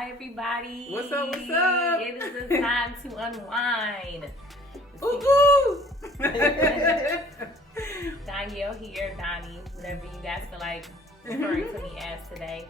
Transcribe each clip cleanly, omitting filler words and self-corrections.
Hi, everybody. What's up? What's up? It is the time to unwind. Ooh. Danielle here, Donnie, whatever you guys feel like referring to me as today.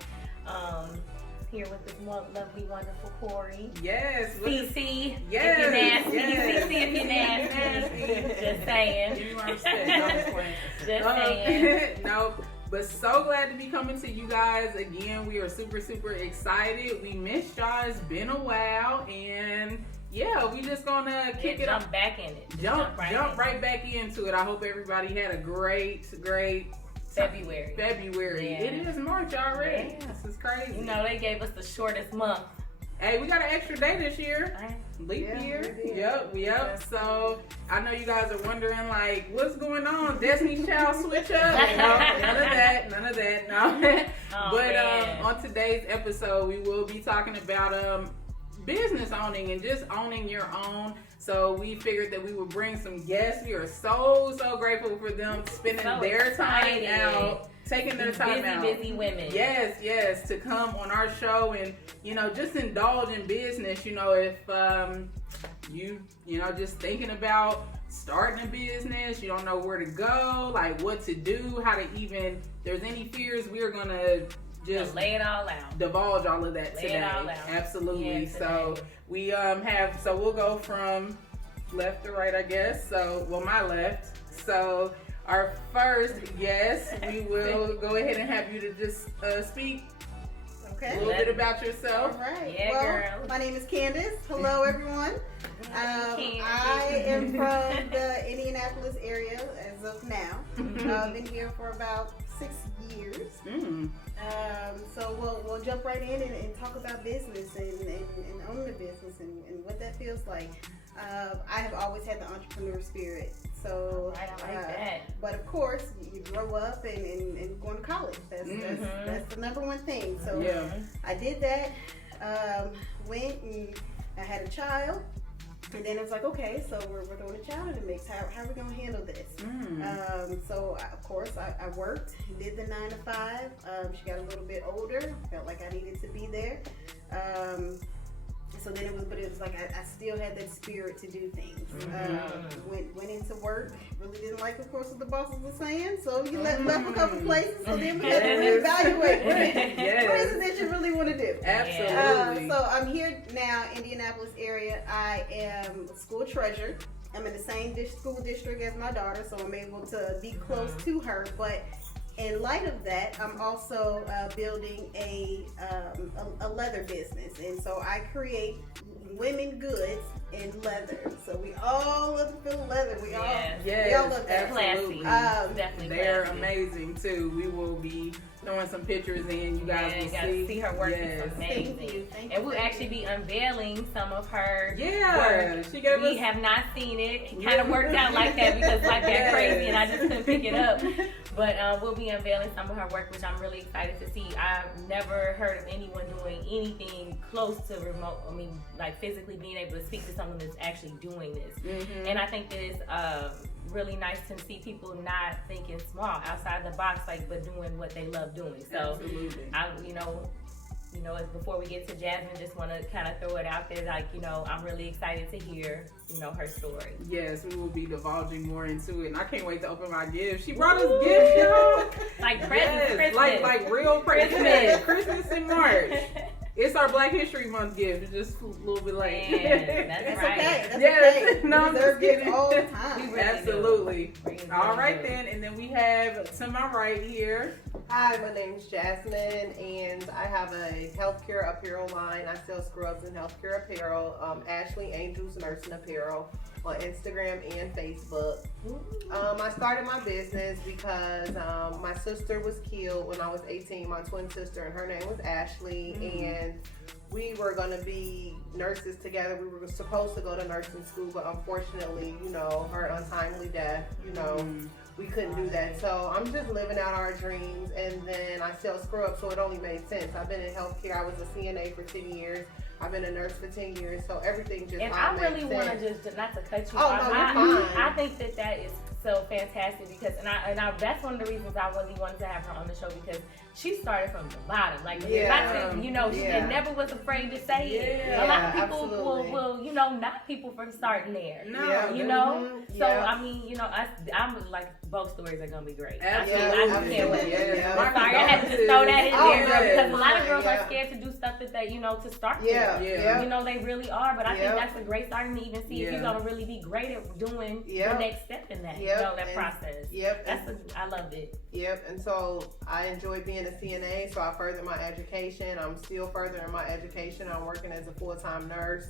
Here with this lovely, wonderful Corey. Yes. CC. Yes. If you're nasty. Yes. CC if you're nasty. Just saying. Give me my respect. No, I'm just playing. Just saying. No, but so glad to be coming to you guys again. We are super, super excited. We missed y'all. It's been a while, and yeah, we just gonna kick it jump up. back in it. Jump right back into it. I hope everybody had a great February. Yeah. It is March already. Yeah. This is crazy. You know, they gave us the shortest month. Hey, we got an extra day this year. Leap year. Yep. Yeah. So I know you guys are wondering, like, what's going on? Destiny's Child switch up? No, none of that. No. But on today's episode, we will be talking about business owning and just owning your own. So we figured that we would bring some guests. We are so grateful for them spending their time out, taking their time out. Busy women. Yes, to come on our show and, just indulge in business. If you just thinking about starting a business, you don't know where to go, like what to do, how to even, there's any fears, we're going to just lay it all out. Divulge all of that today. Lay it all out. Absolutely. Yeah, so we we'll go from left to right, I guess. So, my left. So our first guest, we will go ahead and have you to just speak a little bit about yourself. All right. Yeah, girl. My name is Candice. Hello, everyone. I am from the Indianapolis area as of now. I've been here for about 6 years. So we'll jump right in and talk about business and owning the business and what that feels like. I have always had the entrepreneur spirit. So I like that. But of course, you grow up and going to college. That's the number one thing. So I did that. Went and I had a child. And then it was like, okay, so we're throwing a child in the mix. How are we going to handle this? So, of course, I worked, did the 9 to 5. She got a little bit older. Felt like I needed to be there. So then it was like I still had that spirit to do things. Went into work. Really didn't like, of course, what the bosses were saying. So you left a couple places. So then we had to reevaluate what is it that you really want to do. Absolutely. So I'm here now, Indianapolis area. I am school treasurer. I'm in the same school district as my daughter, so I'm able to be close to her. But in light of that, I'm also building a leather business, and so I create women goods in leather. So we all love the feel of leather. We all love that. Absolutely. Definitely They're classy. amazing too. We will be throwing some pictures in. You guys will see her work. It's amazing. Thank you. And we'll actually be unveiling some of her work. We have not seen it. It kind of worked out like that because life got crazy and I just couldn't pick it up. But we'll be unveiling some of her work, which I'm really excited to see. I've never heard of anyone doing anything close to remote. I mean, like physically being able to speak to someone that's actually doing this. And I think that it's really nice to see people not thinking small, outside the box, but doing what they love doing. So, before we get to Jasmine, just want to kind of throw it out there, I'm really excited to hear, her story. Yes, we will be divulging more into it, and I can't wait to open my gift. She brought us gifts, y'all. Like presents, Christmas. like real presents. Christmas in March. It's our Black History Month gift. It's just a little bit late. Man, that's right. Okay. That's okay. No, I'm just kidding. All the time. Really Absolutely. All right do. then, and then we have to my right here. Hi, my name is Jasemine, and I have a healthcare apparel line. I sell scrubs and healthcare apparel. Ashley Angels Nursing Apparel on Instagram and Facebook. I started my business because my sister was killed when I was 18. My twin sister, and her name was Ashley, and we were going to be nurses together. We were supposed to go to nursing school, but unfortunately, her untimely death, we couldn't do that. So I'm just living out our dreams, and then I sell scrubs, so it only made sense. I've been in healthcare. I was a CNA for 10 years. I've been a nurse for 10 years, so everything just and all I makes really want sense. to just, not to cut you Oh, off, no, you're fine. I think that is so fantastic because, and I that's one of the reasons I really wanted to have her on the show, because she started from the bottom. Like, if I said, you know, she never was afraid to say it. A lot of people will, you know, knock people from starting there. No, you know? So, I mean, you know, I'm like, both stories are going to be great. I can't wait. Sorry, I had to just throw that in there, because a lot of girls are scared to do stuff that they, you know, to start with. You know, they really are, but I think that's a great starting to even see if you're going to really be great at doing the next step in that, you know, that process. I loved it. And so I enjoy being a CNA, so I furthered my education. I'm still furthering my education. I'm working as a full-time nurse.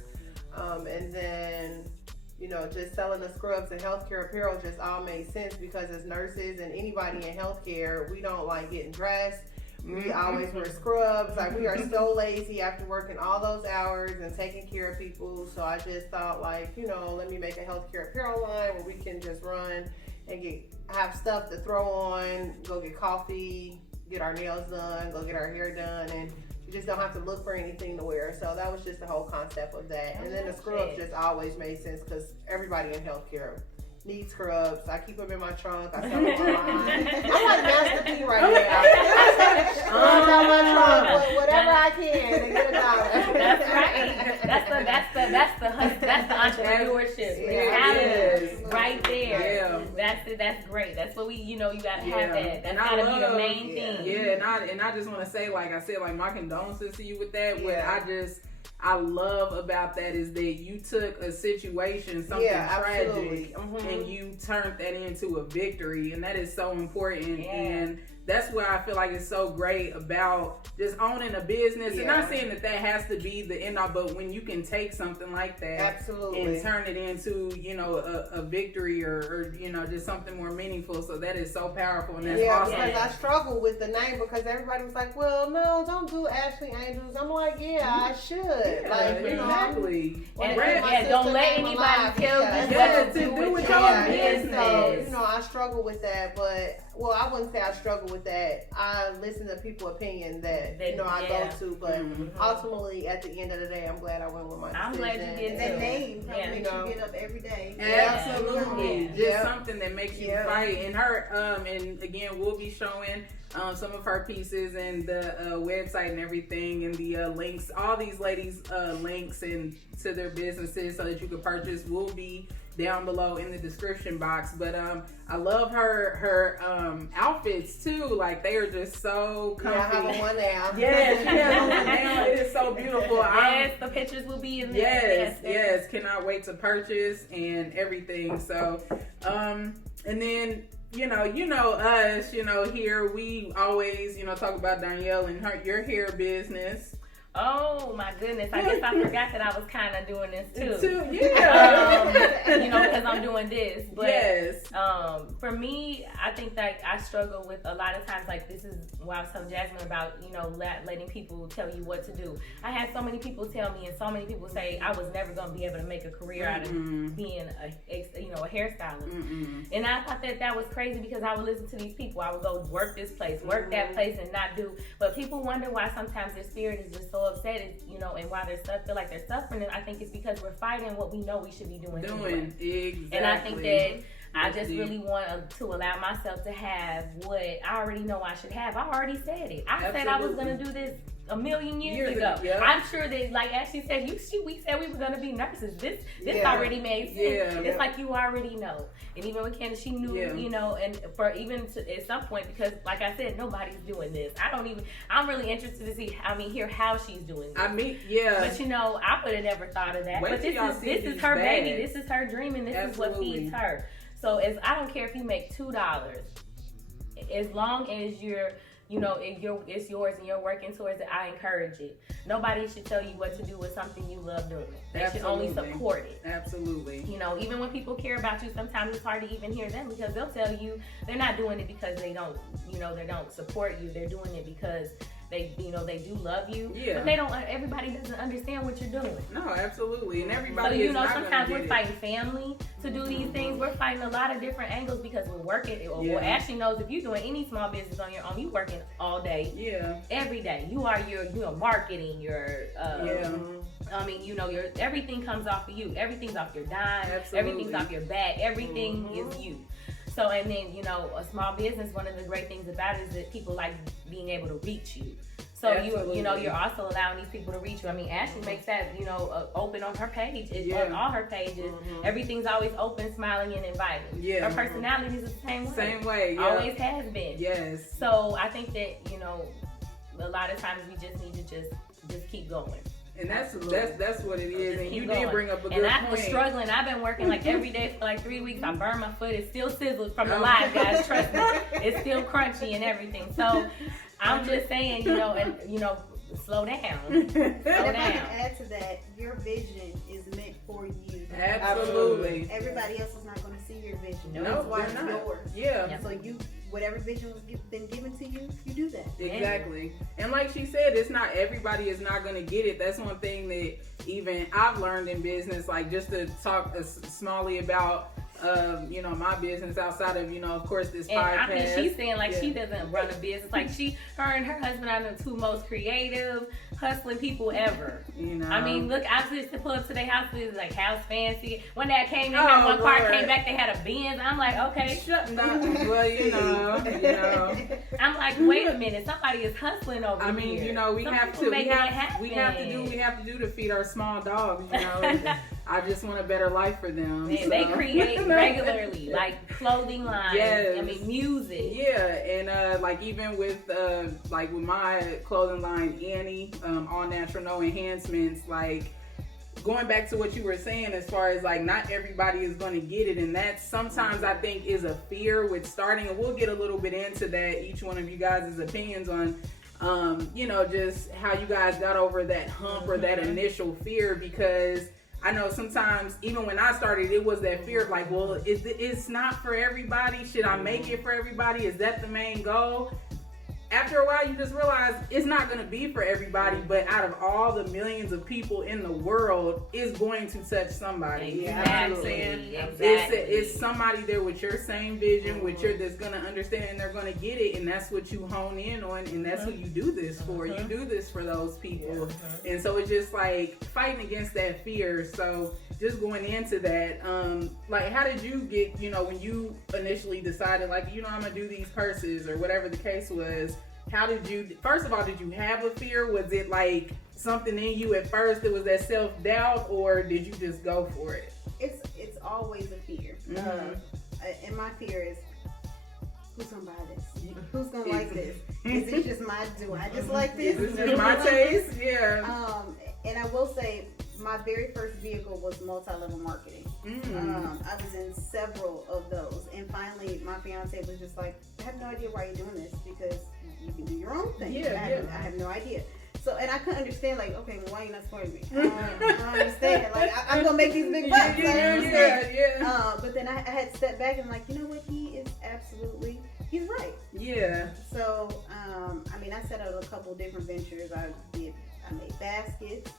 And then, you know, just selling the scrubs and healthcare apparel just all made sense, because as nurses and anybody in healthcare, we don't like getting dressed. We always wear scrubs. Like, we are so lazy after working all those hours and taking care of people. So I just thought, like, you know, let me make a healthcare apparel line where we can just run and have stuff to throw on, go get coffee, get our nails done, go get our hair done, and you just don't have to look for anything to wear. So that was just the whole concept of that. And then the scrubs just always made sense, because everybody in healthcare needs scrubs. I keep them in my trunk. I sell them online. I'm like Master P right now. I sell my trunk, whatever I can, to get $1. That's right. That's the entrepreneurship mentality right there. That's great. That's what we, you know, you gotta have that. That's gotta be the main thing. And I just want to say, like I said, like, my condolences to you with that. What I love about that is that you took a situation, something tragic, and you turned that into a victory, and that is so important. And that's where I feel like it's so great about just owning a business. And not saying that has to be the end all, but when you can take something like that and turn it into, you know, a victory, or you know, just something more meaningful. So that is so powerful, and that's awesome. Because I struggle with the name, because everybody was like, well, no, don't do Ashley Angels. I'm like, I should. Like, you know, don't let anybody tell you what to do with your business. So, you know, I struggle with that, but I wouldn't say I struggle with that. I listen to people's opinion that you know I go to, but ultimately at the end of the day, I'm glad I went with my decision. I'm glad you did. That name probably makes you get up every day. Absolutely, just something that makes you fight. And her, and again, we'll be showing some of her pieces and the website and everything, and the links. All these ladies' links and to their businesses so that you can purchase will be down below in the description box. But I love her outfits too. Like, they are just so comfy. I have one now. Yes, she has one now. It is so beautiful. Yes, the pictures will be in there. Yes. Cannot wait to purchase and everything. So, and then, you know us, you know, here we always, you know, talk about Danielle and your hair business. Oh my goodness! I guess I forgot that I was kind of doing this too. Yeah. You know, because I'm doing this. But for me, I think that I struggle with a lot of times. Like, this is why I was telling Jasemine about, you know, letting people tell you what to do. I had so many people tell me, and so many people say I was never going to be able to make a career out of being a hairstylist. And I thought that was crazy, because I would listen to these people. I would go work this place, work that place, and not do. But people wonder why sometimes their spirit is just so upset, you know, and why feel like they're suffering. And I think it's because we're fighting what we know we should be doing. Exactly. And I think that I just really want to allow myself to have what I already know I should have. I already said it. I said I was going to do this a million years ago. I'm sure that, like Ashley said, we said we were going to be nurses. This already made sense. It's like you already know. And even with Candice, she knew, you know, and for even at some point, because like I said, nobody's doing this. I'm really interested to hear how she's doing this. But you know, I would have never thought of that. But this is her baby. This is her dream, and this is what feeds her. So I don't care if you make $2, as long as you're, you know, it's yours and you're working towards it, I encourage it. Nobody should tell you what to do with something you love doing. They should only support it. Absolutely. You know, even when people care about you, sometimes it's hard to even hear them, because they'll tell you they're not doing it because they don't support you. They're doing it because they do love you. But everybody doesn't understand what you're doing. No, absolutely. And everybody so, you know, sometimes we're fighting family to do these things. We're fighting a lot of different angles because we're working. Well, Ashley knows if you're doing any small business on your own, you're working all day. Every day. You are your marketing, I mean, you know, everything comes off of you. Everything's off your dime. Everything's off your back. Everything is you. So, and then, you know, a small business, one of the great things about it is that people like being able to reach you. So you know, you're also allowing these people to reach you. I mean, Ashley makes that, you know, open on her page, on all her pages. Everything's always open, smiling, and inviting. Yeah. Her personality is the same way. Same way. Yeah. Always has been. Yes. So I think that, you know, a lot of times we just need to just keep going. And that's what it is. And you did bring up a good point. And I was struggling. I've been working like every day for like 3 weeks. I burned my foot. It still sizzles from the live, guys. Trust me. It's still crunchy and everything. So I'm just saying, you know, and you know, slow down. Slow down. If I can add to that, your vision is meant for you. Absolutely. Everybody else is not going to see your vision. No, that's why it's not. yours. Yeah. Yep. So whatever vision was been given to you, you do that. Exactly. And like she said, it's not everybody is not going to get it. That's one thing that even I've learned in business, like just to talk smallly about you know, my business outside of, you know, of course, this podcast. I mean, she's saying like she doesn't run a business. Like her and her husband are the two most creative, hustling people ever. You know. I mean, look, I used to pull up to their house. It was like house fancy. One day I came in, had one car, came back, they had a Benz. I'm like, okay. Shut up. Well, you know. I'm like, wait a minute, somebody is hustling over here. I mean, you know, we have to do to feed our small dogs, you know. I just want a better life for them. Man, they create regularly, like clothing lines. Yes. I mean, music. Yeah, and like even with like with my clothing line, Annie, all natural, no enhancements. Like going back to what you were saying, as far as like not everybody is going to get it, and that sometimes I think is a fear with starting. And we'll get a little bit into that. Each one of you guys' opinions on. You know, just how you guys got over that hump or that initial fear, because I know sometimes, even when I started, it was that fear of like, well, it's not for everybody. Should I make it for everybody? Is that the main goal? After a while, you just realize it's not going to be for everybody, but out of all the millions of people in the world, it's going to touch somebody. Exactly. You know what I'm saying? Exactly. It's somebody there with your same vision, with your that's going to understand, and they're going to get it, and that's what you hone in on, and that's who you do this for. You do this for those people. And so it's just like fighting against that fear. So just going into that, like how did you get, you know, when you initially decided like, you know, I'm going to do these purses or whatever the case was, how did you, first of all, did you have a fear? Was it like something in you at first that was that self-doubt, or did you just go for it? It's always a fear. And my fear is, who's gonna buy this? Who's gonna like this? Is it just do I just like this? Is this just my taste? Yeah. And I will say, my very first vehicle was multi-level marketing. I was in several of those, and finally my fiance was just like, I have no idea why you're doing this, because you can do your own thing. I have no idea. So, and I couldn't understand, like, okay, well, why are you not supporting me? I don't understand. Like, I'm gonna make these big bucks. I understand. But then I had to step back and like, you know what? He's right. Yeah. So, I mean, I set out a couple different ventures. I made baskets.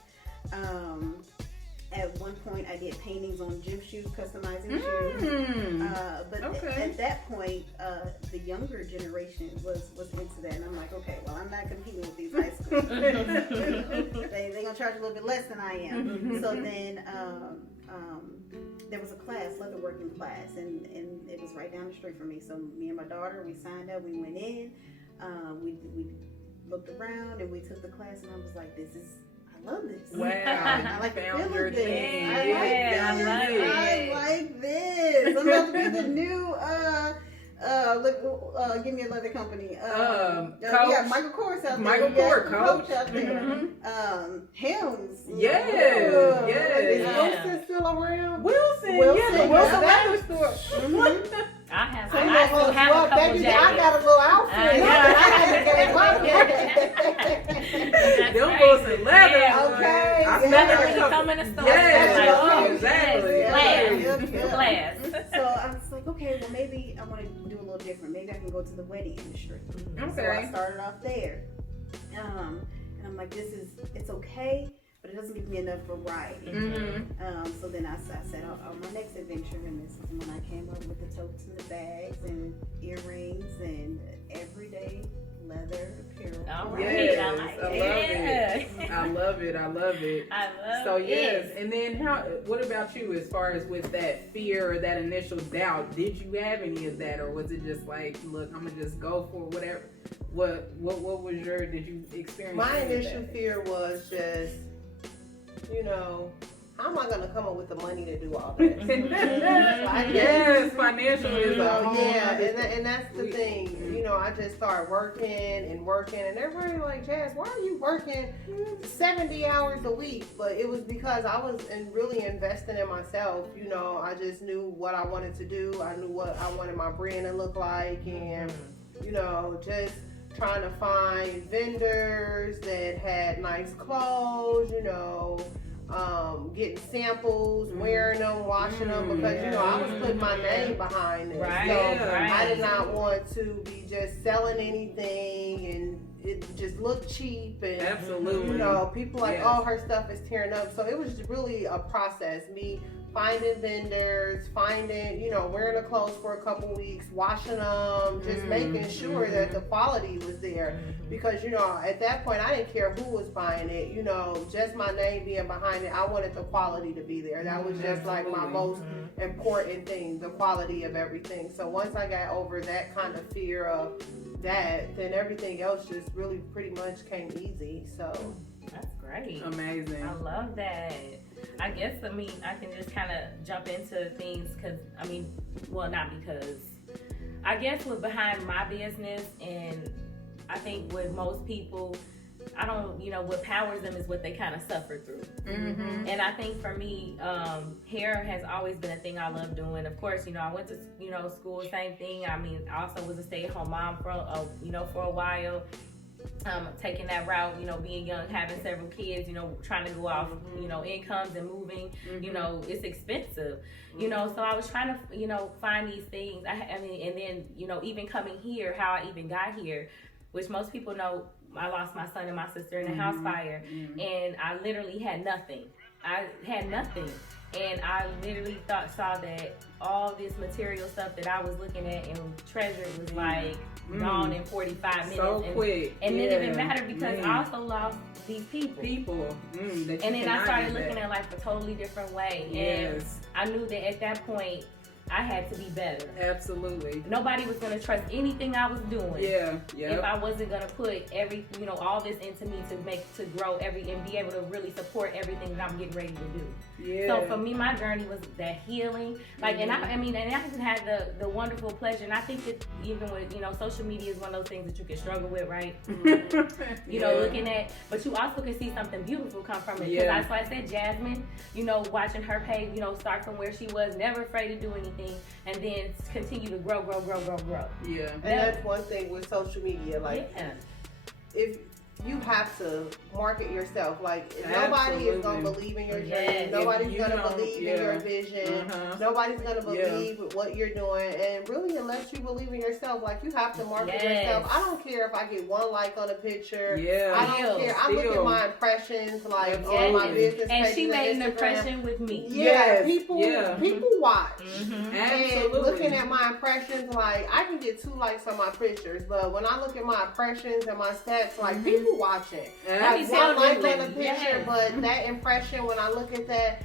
At one point, I did paintings on gym shoes, customizing shoes. But at that point, the younger generation was into that, and I'm like, okay, well, I'm not competing with these high schools. They're gonna charge a little bit less than I am. So then, there was a class, leatherworking class, and it was right down the street from me. So me and my daughter, we signed up, we went in, we looked around, and we took the class, and I was like, I love this. Wow. I like the feel of this. I like this. I'm about to be the new give me a leather company. Yeah, Michael Kors out there. Michael Kors, Coach out there. Helms. Yes. Is Wilson still around? Wilson. Yeah, the Wilson leather store. I still have a couple baby, jackets. I got a little outfit. Them Wilson leather. Okay. I Leather when you come in the store. Exactly. Class. So I was like, okay, well maybe I want to do a little different. Maybe I can go to the wedding industry. Okay. So I started off there. And I'm like, it's okay, but it doesn't give me enough variety. So then I set out on my next adventure, and this is when I came up with the totes and the bags and earrings and everyday leather apparel. All right. Yes, I like it. I love love it. I love so it. Yes, and then what about you as far as with that fear or that initial doubt? Did you have any of that, or was it just like, look, I'm gonna just go for whatever? What was did you experience? My initial fear was just, how am I going to come up with the money to do all this? Yes, financial is and that's the thing. I just started working, and everybody like, Jazz, why are you working 70 hours a week? But it was because I was really investing in myself. I just knew what I wanted to do. I knew what I wanted my brand to look like, and just trying to find vendors that had nice clothes, getting samples, wearing them, washing them, because I was putting my name behind it. Right, I did not want to be just selling anything and it just looked cheap, and absolutely, people like, oh, her stuff is tearing up. So it was really a process. Me finding vendors, wearing the clothes for a couple weeks, washing them, just making sure that the quality was there. Because, at that point, I didn't care who was buying it, just my name being behind it. I wanted the quality to be there. That was just like my most important thing, the quality of everything. So once I got over that kind of fear of that, then everything else just really pretty much came easy. So that's great. Amazing. I love that. I guess, I can just kind of jump into things I guess with behind my business, and I think with most people, what powers them is what they kind of suffer through. Mm-hmm. And I think for me, hair has always been a thing I love doing. Of course, I went to, school, same thing. I also was a stay-at-home mom for a while. Taking that route, being young, having several kids, trying to go off, incomes and moving, it's expensive, so I was trying to, find these things. And then, even coming here, how I even got here, which most people know, I lost my son and my sister in a house fire, and I literally had nothing. And I literally saw that all this material stuff that I was looking at and treasured was like gone in 45 minutes. So quick. And it didn't even matter because I also lost these people. And then I started looking at life a totally different way. And I knew that at that point, I had to be better. Absolutely. Nobody was going to trust anything I was doing. Yeah. If I wasn't going to put all this into me to grow and be able to really support everything that I'm getting ready to do. Yeah. So for me, my journey was that healing. And I just had the wonderful pleasure. And I think that even with, social media is one of those things that you can struggle with, right? Looking at, but you also can see something beautiful come from it. Because that's why I said Jasemine, watching her page, start from where she was, never afraid to do anything, and then continue to grow. Yeah. And that's one thing with social media. If you have to market yourself. Nobody is going to believe in your journey. Nobody's going to believe in your vision. Nobody's going to believe what you're doing. And really, unless you believe in yourself, you have to market yourself. I don't care if I get 1 like on a picture. I don't care. I look at my impressions, on my business page. And she made an impression with me. People watch. Absolutely. And looking at my impressions, I can get 2 likes on my pictures, but when I look at my impressions and my stats, people watching. One like on the picture, but that impression, when I look at that,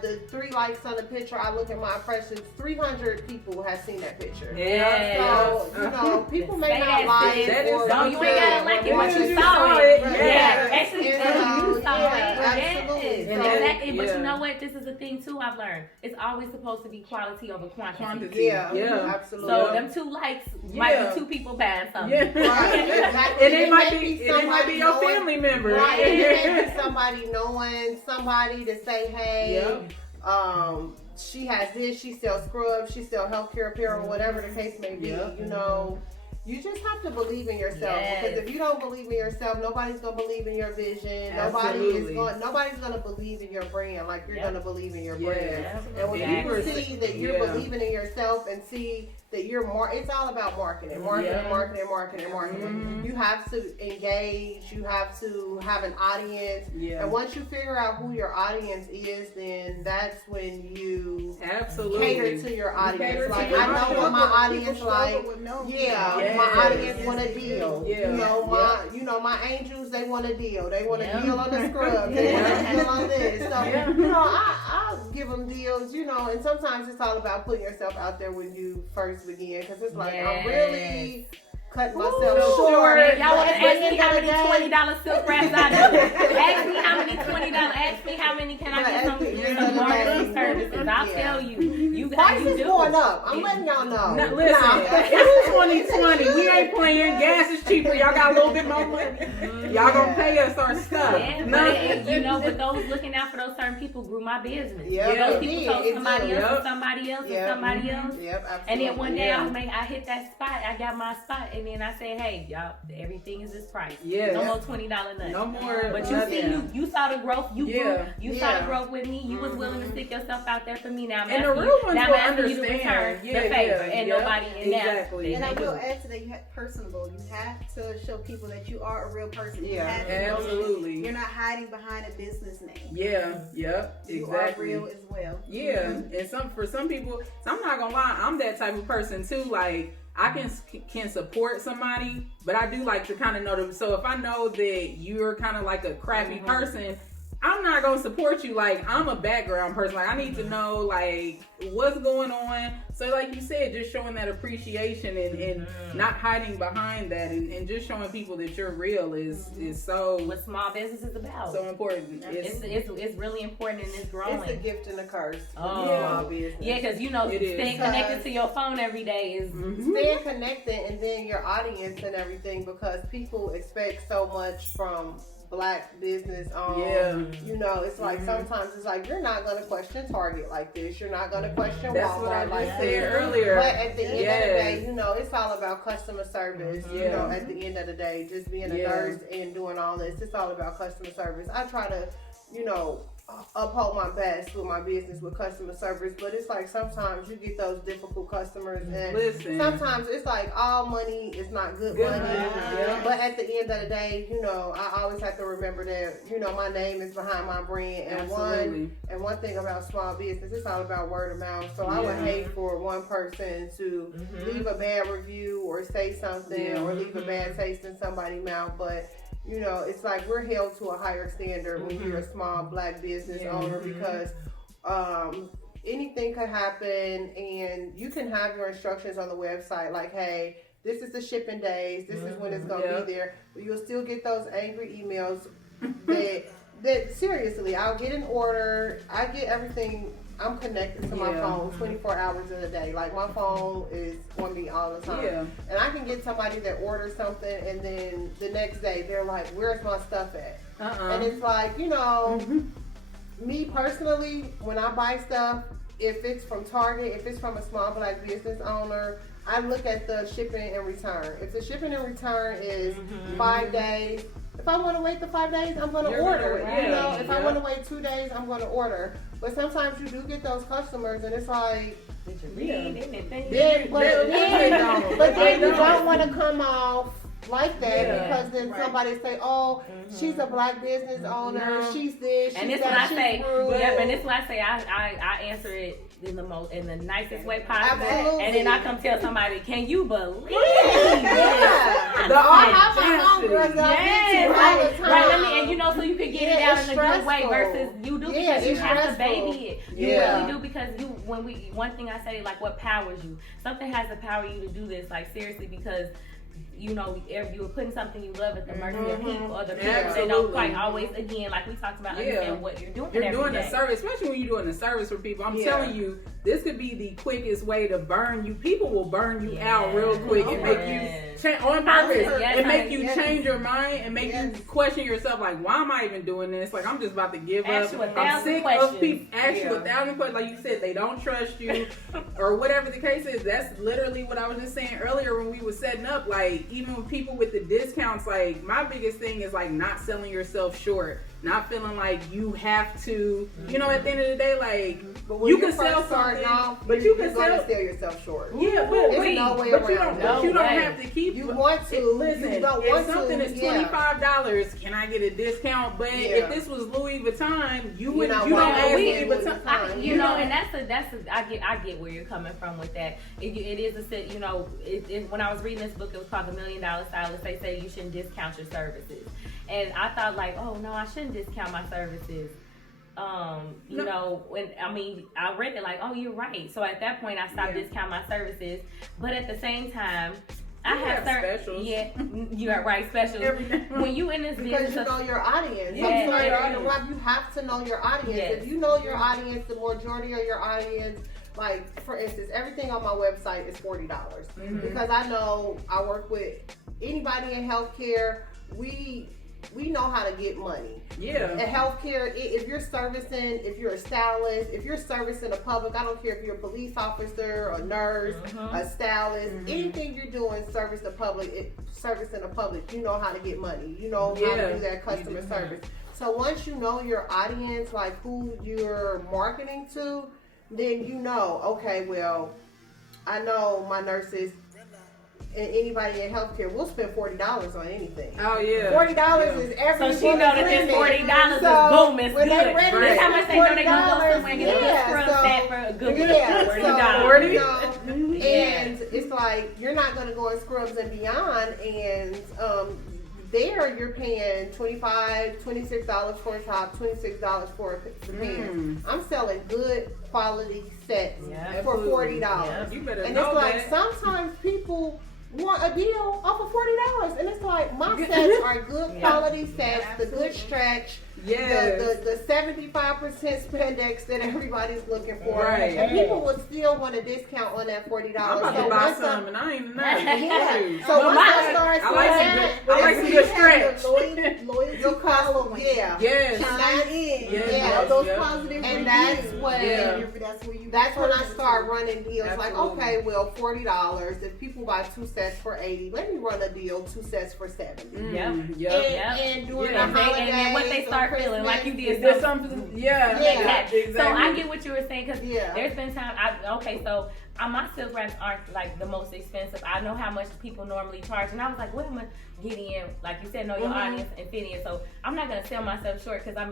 the 3 likes on the picture, I look at my impressions, 300 people have seen that picture. So, people may not like it. No, you ain't gotta like it, but you saw it. Actually, you saw it. Absolutely. Exactly. But you know what? This is the thing, too, I've learned. It's always supposed to be quality over quantity. Absolutely. So, them 2 likes might be 2 people buying something. Exactly. And it might be your family member. Right. It may be somebody knowing somebody to say, hey, she has this, she sells scrubs, she sells healthcare apparel, whatever the case may be, you just have to believe in yourself. Because if you don't believe in yourself, nobody's gonna believe in your vision. Nobody's gonna believe in your brand like you're gonna believe in your brand. And when people see that you're believing in yourself and see that you're it's all about marketing. You have to engage, you have to have an audience. And once you figure out who your audience is, then that's when you cater to your audience. I know what my audience like. My audience want a deal. Yeah. You know, my angels, they want a deal. They want a deal on the scrub. They want a deal on this. So, I'll give them deals, and sometimes it's all about putting yourself out there when you first begin. Because it's like, I'm really cutting myself short. Y'all want to ask me how many $20 silk wraps I do? Ask me how many $20. Ask me how many can I get some marketing services. I'll tell you. Price is going up. I'm letting y'all know. Now, listen, it's 2020. We ain't playing. Gas is cheaper. Y'all got a little bit more money. Y'all gonna pay us our stuff. Yeah, but those looking out for those certain people grew my business. Those people told somebody else and somebody else and somebody else. And then one day I hit that spot. I got my spot, and then I said, hey, y'all, everything is this price. No more $20 nothing. No more. But you see, you saw the growth. You grew. You saw the growth with me. You was willing to stick yourself out there for me. Now and the real ones will understand the favor and nobody in that. And I will add to that, you have personable. You have to show people that you are a real person. Absolutely. You're not hiding behind a business name. Exactly. You are real as well. And for some people, I'm not gonna lie, I'm that type of person too. Like, I can support somebody, but I do like to kind of know them. So if I know that you're kind of like a crappy person, I'm not gonna support you. Like, I'm a background person. Like, I need to know like what's going on. So like you said, just showing that appreciation and not hiding behind that and just showing people that you're real is so what small business is about. So important. It's really important and it's growing. It's a gift and a curse. Small business. Yeah, because staying connected to your phone every day is staying connected, and then your audience and everything, because people expect so much from Black business. It's like sometimes it's like you're not gonna question Target like this. You're not gonna question Walmart like this. Said earlier. But at the end of the day, it's all about customer service. At the end of the day, just being a nurse and doing all this, it's all about customer service. I try to, uphold my best with my business with customer service, but it's like sometimes you get those difficult customers, and sometimes it's like all money is not good money. But at the end of the day, I always have to remember that my name is behind my brand, and one thing about small business, it's all about word of mouth. So I would hate for one person to leave a bad review or say something or leave a bad taste in somebody's mouth, but it's like we're held to a higher standard when you're a small Black business owner, because anything could happen, and you can have your instructions on the website like, hey, this is the shipping days, this is when it's going to be there, but you'll still get those angry emails that seriously, I'll get an order, I get everything. I'm connected to my phone 24 hours in a day. Like, my phone is on me all the time. And I can get somebody that orders something, and then the next day they're like, where's my stuff at? And it's like, me personally, when I buy stuff, if it's from Target, if it's from a small Black business owner, I look at the shipping and return. If the shipping and return is 5 days, if I want to wait the 5 days, I'm going to order it. If I want to wait 2 days, I'm going to order. But sometimes you do get those customers, and it's like, but then you don't want to come off like that, because then somebody say, oh, she's a Black business owner, she's this, and she's this that, what I say. And this what I say. I answer it in the nicest way possible. Absolutely. And then I come tell somebody, can you believe? So you can get it out in a good way versus you do because you have to baby it. You really do, because one thing I say, like, what powers you? Something has to power you to do this, like, seriously, because if you were putting something you love at the mercy of people, other people, they don't quite always, again, like we talked about, understand what you're doing. You're doing a service, especially when you're doing a service for people. I'm telling you, this could be the quickest way to burn you. People will burn you out real quick and make you change on purpose and make you change your mind and make you question yourself, like, why am I even doing this? Like, I'm just about to give up. I'm sick of people. Ask you 1,000 questions. Like you said, they don't trust you or whatever the case is. That's literally what I was just saying earlier when we were setting up. Like, even with people with the discounts, like, my biggest thing is, like, not selling yourself short. not feeling like you have to, you know, at the end of the day, like, but when you can sell something, but you can sell yourself short. Yeah, but no way around. You don't have to keep. You want to. Listen, you don't if want something to, is $25, can I get a discount? But if this was Louis Vuitton, you don't ask Louis Vuitton. You know, and that's I get where you're coming from with that. It is you know, when I was reading this book, it was called The $1 Million Stylist. They say you shouldn't discount your services, and I thought like, oh no, I shouldn't discount my services. You know, when I read it like, oh, you're right. So at that point, I stopped discounting my services. But at the same time, I have specials. Yeah, you are right, specials. When you in this business, because you know your audience. Yeah, you have to know your audience. Yes. If you know your audience, the majority of your audience. Like, for instance, everything on my website is $40 because I know I work with anybody in healthcare. We know how to get money. Yeah. In healthcare, if you're servicing, if you're a stylist, if you're servicing the public, I don't care if you're a police officer, a nurse, a stylist, anything you're doing, servicing the public, you know how to get money. You know how to do that customer service. So once you know your audience, like who you're marketing to, then you know, okay, well, I know my nurses and anybody in healthcare will spend $40 on anything. Oh yeah, $40 is every. So she know that this $40 is boom, it's good. That's how much they know they gonna go somewhere and get a good scrub set for a good $40. And it's like you're not gonna go in Scrubs and Beyond, and there you're paying $25, $26 for a top, $26 for the pants. I'm selling good quality sets for $40. You better and know it's like that. Sometimes people want a deal off of $40, and it's like my sets are good quality sets, the good stretch, the 75% spandex that everybody's looking for, and people would still want a discount on that $40. I'm about to buy some, and I ain't know. So once I start I like some good stretch. Your column, those positive, and that's when I start running deals. Absolutely. Like, okay, well, $40. If people buy 2 sets for $80, let me run a deal, 2 sets for $70. And during the holidays, and then what they start feeling like you did something. Exactly. So I get what you were saying because there's been time. So my silk wraps aren't like the most expensive. I know how much people normally charge, and I was like, what am I getting in? Like you said, know your audience and fit in. So I'm not gonna sell myself short because I'm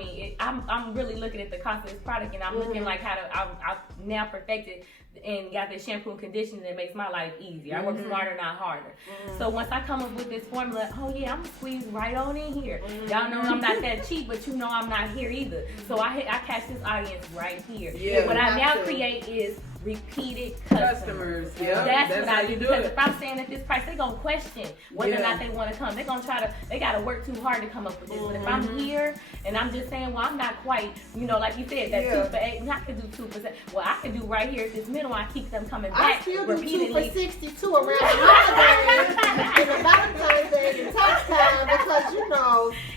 really looking at the cost of this product, and I'm looking like how to. I've now perfected and got this shampoo and conditioner that makes my life easier. I work smarter, not harder. So once I come up with this formula, I'm gonna squeeze right on in here. Y'all know I'm not that cheap, but you know I'm not here either. So I catch this audience right here. Yeah, what I now create is repeated customers. That's what I do. Because if I'm saying at this price, they're gonna question whether or not they want to come. They're gonna they gotta work too hard to come up with this. But if I'm here and I'm just saying, well, I'm not quite, like you said, that 2 for $8, I can do 2%. Well, I can do right here at this middle. I keep them coming back. I still do repeatedly. 2 for $62 around the holidays and the Valentine's Day and tax time because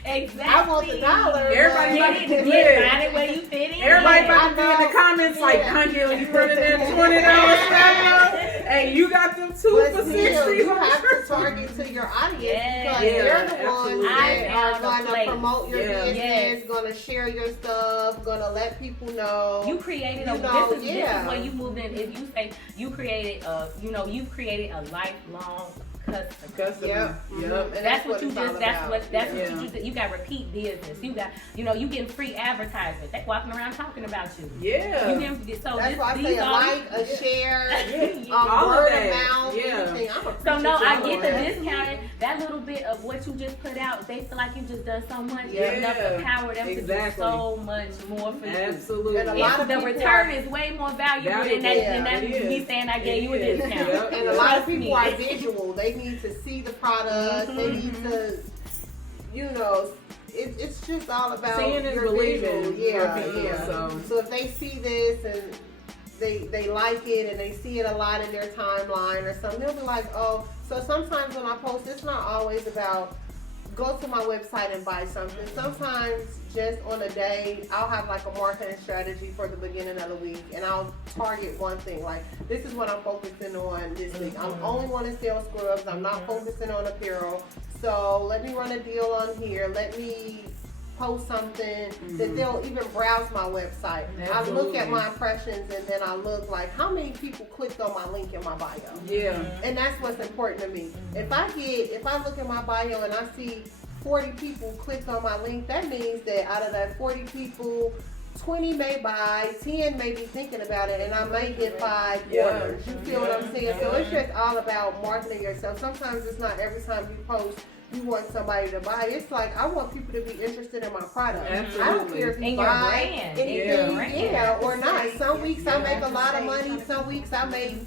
exactly. I want the dollar. Everybody about to Find get it where you fit in. Everybody about to be in the comments like, Kanye, you put it in $20 and you got them 2 for $60. You have to target to your audience because they're the ones that are going to promote your business, going to share your stuff, going to let people know. You created this is where you moved in. If you say you created you've created a lifelong customer. That's what you just. That's what you do. You got repeat business. You got. You getting free advertisement. They walking around talking about you. Yeah. That's why I say a like, a share, word of mouth, anything. So no, I get the discounted. That little bit of what you just put out, they feel like you just done so much. Enough to power them to do so much more for you. Absolutely. And a lot of the return is way more valuable than that me saying I gave you a discount. And a lot of people are visual. They need to see the product. They need to, it's just all about seeing your visual. So if they see this and they like it and they see it a lot in their timeline or something, they'll be like, oh. So sometimes when I post, it's not always about go to my website and buy something. Sometimes just on a day, I'll have like a marketing strategy for the beginning of the week, and I'll target one thing. Like, this is what I'm focusing on this week. I'm only want to sell scrubs. I'm not focusing on apparel. So let me run a deal on here. Let me post something, that they'll even browse my website. I look at my impressions and then I look like how many people clicked on my link in my bio. Yeah. And that's what's important to me. If I look at my bio and I see 40 people clicked on my link, that means that out of that 40 people, 20 may buy, 10 may be thinking about it, and I may get 5 orders. You feel what I'm saying? So it's just all about marketing yourself. Sometimes it's not every time you post you want somebody to buy. It's like I want people to be interested in my product. Absolutely. I don't care if you buy anything, or not. Some weeks I make a lot of money. Some weeks I make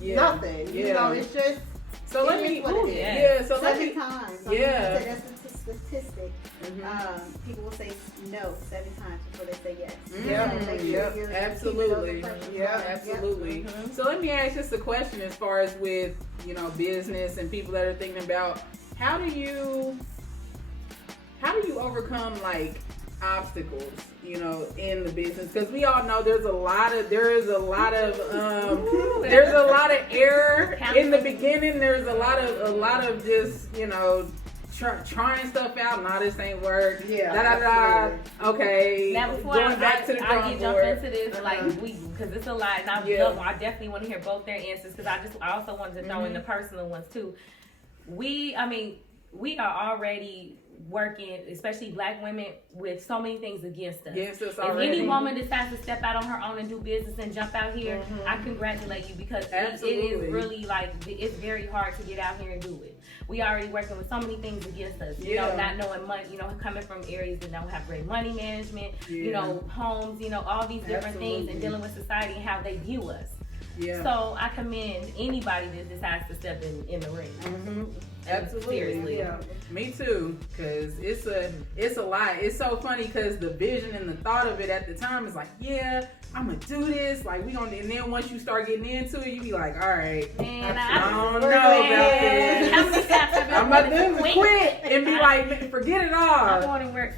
nothing. You know, it's just. So let me. So let me. That's a statistic. People will say no 7 times before they say yes. Absolutely. Absolutely. So let me ask just a question as far as with business and people that are thinking about how do you overcome like obstacles in the business, because we all know there's a lot of error in the beginning. There's a lot of just trying stuff out. No, this ain't work. Okay. Now before going back to the drawing jump board. into this, because it's a lot, and I definitely want to hear both their answers, because I also wanted to throw in the personal ones too. We are already working, especially Black women, with so many things against us. If any woman decides to step out on her own and do business and jump out here, I congratulate you, because it is really it's very hard to get out here and do it. We already working with so many things against us. Not knowing money, coming from areas that don't have great money management, homes, all these different things, and dealing with society and how they view us. So I commend anybody that decides to step in the ring. Absolutely. Seriously. Me too, because it's a lot. It's so funny because the vision and the thought of it at the time is like, I'm gonna do this, and then once you start getting into it, you be like, all right, man, I don't know about this. I'm about to quit and be like, forget it all.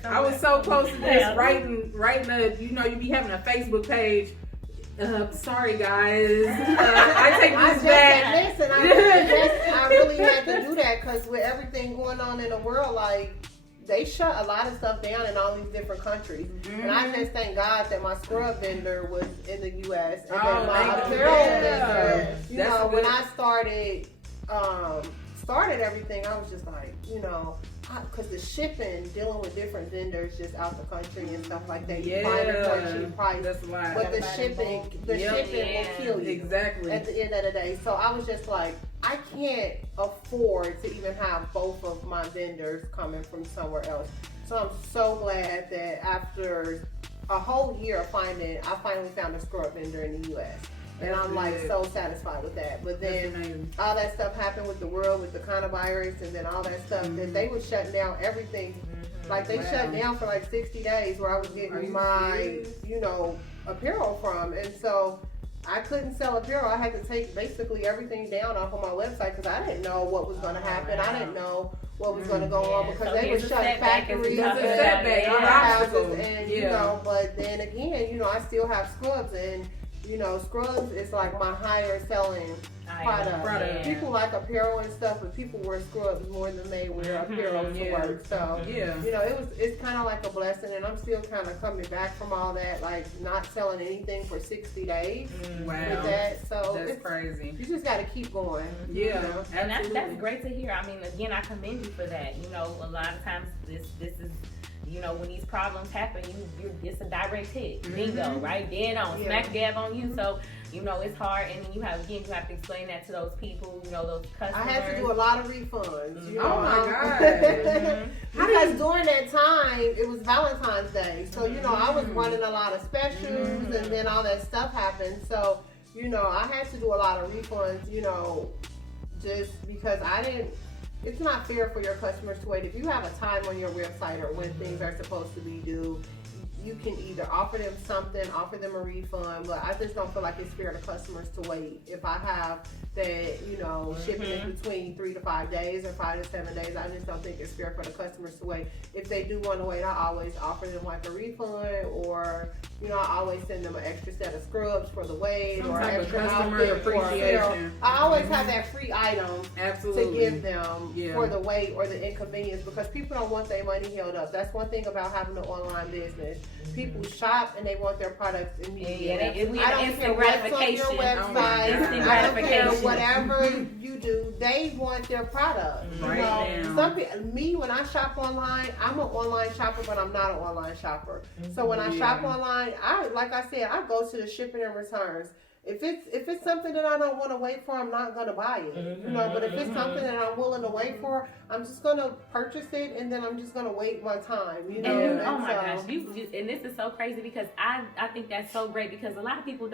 I was so close to this, writing you be having a Facebook page. Sorry guys, I take this back. Listen, I really had to do that because with everything going on in the world, they shut a lot of stuff down in all these different countries. And I just thank God that my scrub vendor was in the U.S. and that my apparel vendor, when I started everything, I was just like, because the shipping, dealing with different vendors just out the country and stuff like that, you find it for a cheap price. That's a lot. But the shipping will kill you. Exactly. At the end of the day. So I was just like, I can't afford to even have both of my vendors coming from somewhere else. So I'm so glad that after a whole year of I finally found a scrub vendor in the U.S. And I'm so satisfied with that. But then all that stuff happened with the world, with the coronavirus, and then all that stuff that they were shutting down everything. They shut down for 60 days where I was getting my, apparel from. And so I couldn't sell apparel. I had to take basically everything down off of my website because I didn't know what was going to happen. I didn't know what was going to go on because they were shutting factories and warehouses and, but then again, I still have scrubs and, scrubs is my higher selling product. Yeah. People like apparel and stuff, but people wear scrubs more than they wear apparel to work. So, it's kind of like a blessing, and I'm still kind of coming back from all that, not selling anything for 60 days with that. So that's crazy. You just got to keep going. And that's great to hear. I mean, again, I commend you for that. A lot of times this is. When these problems happen, it's a direct hit. Bingo, right? Dead on. Smack dab on you. So, it's hard. And then you have to explain that to those people, those customers. I had to do a lot of refunds. Oh my God. Because during that time, it was Valentine's Day. So, I was running a lot of specials and then all that stuff happened. So, I had to do a lot of refunds, just because it's not fair for your customers to wait. If you have a time on your website or when things are supposed to be due, you can either offer them something, offer them a refund, but I just don't feel like it's fair to customers to wait. If I have that, you know, shipping in between 3 to 5 days or 5 to 7 days, I just don't think it's fair for the customers to wait. If they do want to wait, I always offer them like a refund, or, you know, I always send them an extra set of scrubs for the wait, or extra customer outfit appreciation. I always have that free item Absolutely. to give them for the wait or the inconvenience, because people don't want their money held up. That's one thing about having an online business. People shop and they want their products immediately. I don't care what's on your website. I don't care whatever you do. They want their product. Right you know, now. some people, me, when I shop online, I'm an online shopper, but I'm not an online shopper. So when I shop online, like I said, I go to the shipping and returns. If it's something that I don't want to wait for, I'm not gonna buy it. You know, but if it's something that I'm willing to wait for, I'm just gonna purchase it, and then I'm just gonna wait my time. You know. And oh my gosh, and this is so crazy, because I think that's so great, because a lot of people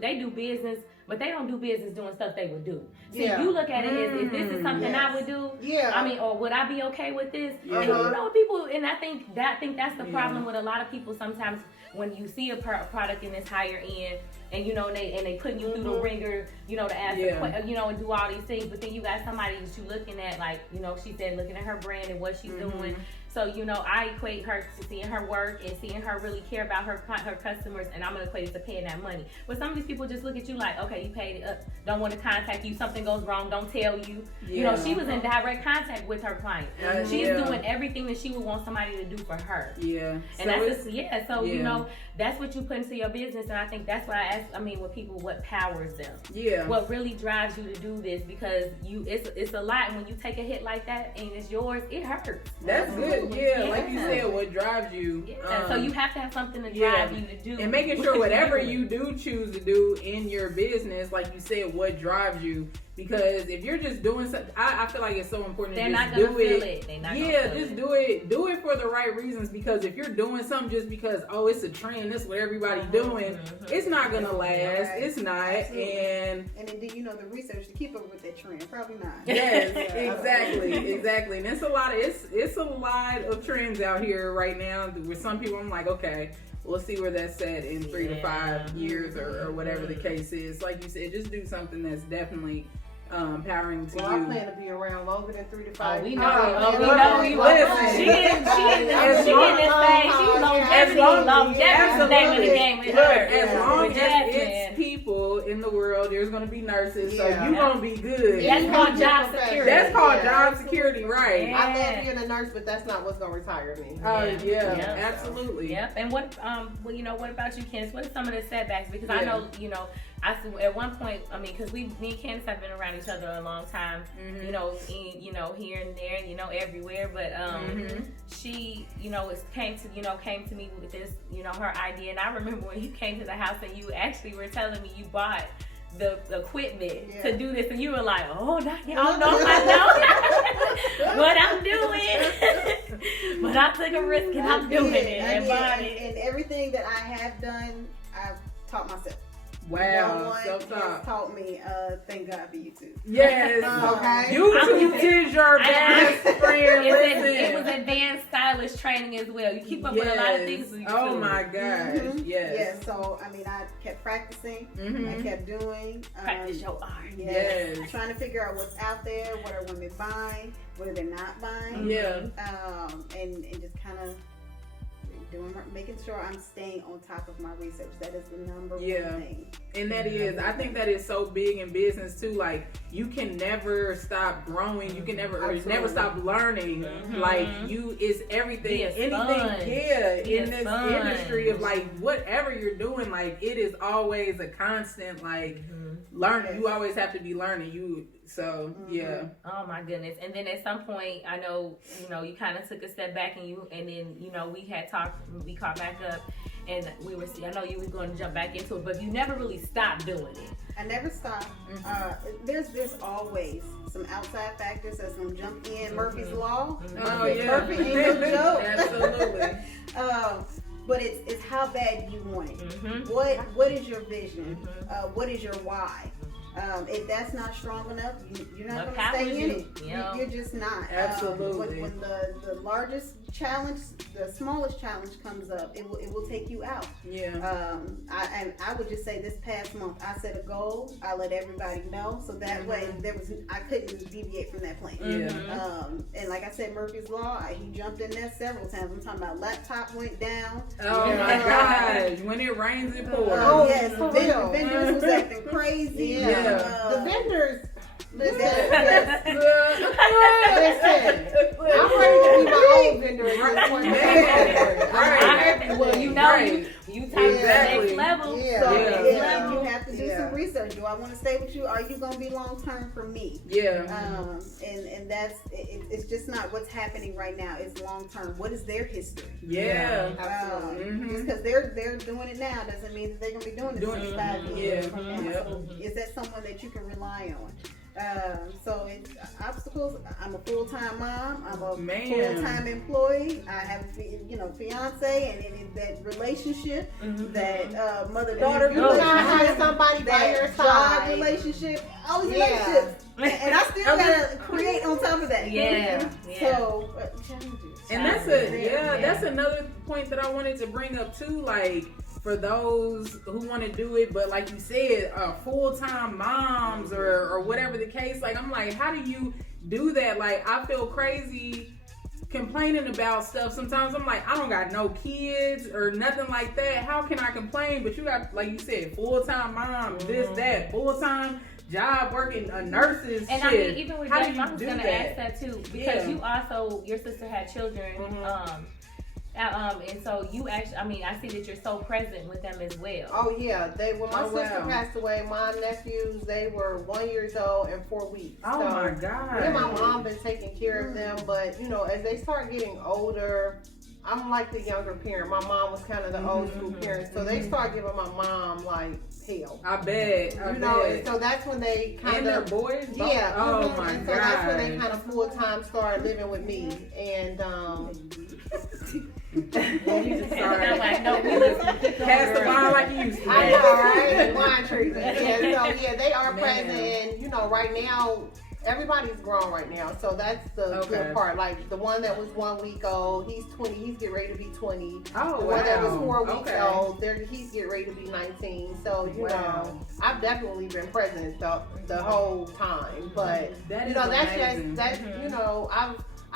they do business, but they don't do business doing stuff they would do. So you look at it as, if this is something I would do, I mean, or would I be okay with this? And you know, people, and I think that's the problem with a lot of people sometimes, when you see a product in this higher end, and you know, and they putting you through the ringer, you know, to ask, you know, and do all these things, but then you got somebody that you looking at, like, you know, she said, looking at her brand and what she's doing. So, you know, I equate her to seeing her work and seeing her really care about her customers, and I'm going to equate it to paying that money. But some of these people just look at you like, okay, you paid it up, don't want to contact you, something goes wrong, don't tell you. You know, she was in direct contact with her client. She's doing everything that she would want somebody to do for her. And so that's just, so, you know, that's what you put into your business, and I think that's why I ask, with people, what powers them? What really drives you to do this? Because it's a lot, and when you take a hit like that and it's yours, it hurts. That's good. Like you said, what drives you. So you have to have something to drive you to do. And making sure whatever you do choose to do in your business, like you said, what drives you. Because if you're just doing something, I feel like it's so important to just do it. Just do it. Do it for the right reasons. Because if you're doing something just because, oh, it's a trend, that's what everybody's doing, it's not gonna last. It's not. And then do you know the research to keep up with that trend? Probably not. Yes, exactly. And it's a lot of trends out here right now. With some people, I'm like, okay, we'll see where that's at in 3 to 5 years or whatever the case is. Like you said, just do something that's definitely powering to you. I plan to be around longer than 3 to 5 years. We know you listen. She in this thing. She's longevity the name of the game with her. As long as it's people in the world, there's going to be nurses, so you're going to be good. That's called job security. That's called job security, right? I love being a nurse, but that's not what's going to retire me. Absolutely. Yep. And what about you, Candice? What are some of the setbacks? Because I know, you know, at one point, because me and Candice have been around each other a long time, you know, here and there, you know, everywhere. But she, you know, came to me with this, you know, her idea. And I remember when you came to the house and you actually were telling me you bought the equipment to do this, and you were like, oh, y'all know I know what I'm doing. But I took a risk and I'm doing it and bought it. And everything that I have done, I've taught myself. Wow, no one has taught me. Thank God for YouTube. Yes, okay. YouTube is your best friend. It was advanced stylist training as well. You keep up with a lot of things. Oh my gosh, yes. So I kept practicing. I kept doing. Practice your art. Yes. Trying to figure out what's out there. What are women buying? What are they not buying? And just kind of making sure I'm staying on top of my research. That is the number one thing. And that is, I think that is so big in business too. Like, you can never stop growing. You can never stop learning. Like, it's everything. Anything, in this industry of like whatever you're doing, like it is always a constant learning. You always have to be learning. Oh my goodness. And then at some point, I know, you know, you kind of took a step back and then, you know, we caught back up, and I know you were going to jump back into it, but you never really stopped doing it. I never stopped. There's always some outside factors that's going to jump in. Murphy's Law. Murphy ain't no joke. Absolutely. But it's how bad you want it. What is your vision? What is your why? If that's not strong enough, you're not going to stay in it. You're just not. Absolutely. When the largest the smallest challenge comes up, it will take you out. Yeah. I would just say this past month I set a goal. I let everybody know, so that way I couldn't deviate from that plan. Yeah. And like I said, Murphy's Law, he jumped in there several times. I'm talking about laptop went down. Oh my gosh! When it rains, it pours. Yes, the vendors was acting crazy. Yeah. The vendors. Listen, Yes. listen. I'm ready to be my own vendor at this point. Right. Well, you know, you take the next level. Yeah. So Yeah. you have to do some research. Do I want to stay with you? Are you going to be long term for me? Yeah. And that's it's just not what's happening right now. It's long term. What is their history? Yeah. Absolutely. Just because they're doing it now doesn't mean that they're going to be doing it in 5 years from now. So is that someone that you can rely on? So it's obstacles. I'm a full-time mom. I'm a full-time employee. I have a fiance, and in that relationship, that mother-daughter You gotta have somebody by your job side. relationship, all these relationships, and I still gotta create on top of that. Yeah. So challenges. And that's another point that I wanted to bring up too. Like, for those who want to do it, but like you said, full-time moms or whatever the case, like, I'm like, how do you do that? Like, I feel crazy complaining about stuff. Sometimes I'm like, I don't got no kids or nothing like that. How can I complain? But you got, like you said, full-time mom, this, that, full-time job working a nurse's and shift. I mean, even with how that, do you I was do gonna that? ask that too, because you also, your sister had children, and so you actually, I mean, I see that you're so present with them as well. Oh yeah, when my sister passed away, my nephews, they were 1 year old and 4 weeks. Oh so my God. Me and my mom been taking care of them, but as they start getting older, I'm like the younger parent. My mom was kind of the old school parent, so they start giving my mom like hell. I bet. And so that's when they kind and their of boys. yeah. Oh my and God. so that's when they kind of full time started living with me, and I'm like, no, we listen. Pass the wine like you used to. I know, right? Wine treatment. So they are present, and right now everybody's grown right now, so that's the good part. Like the one that was 1 week old, he's 20. He's getting ready to be 20. Oh, the one that was 4 weeks old, he's getting ready to be 19. So I've definitely been present the whole time. But that's just that.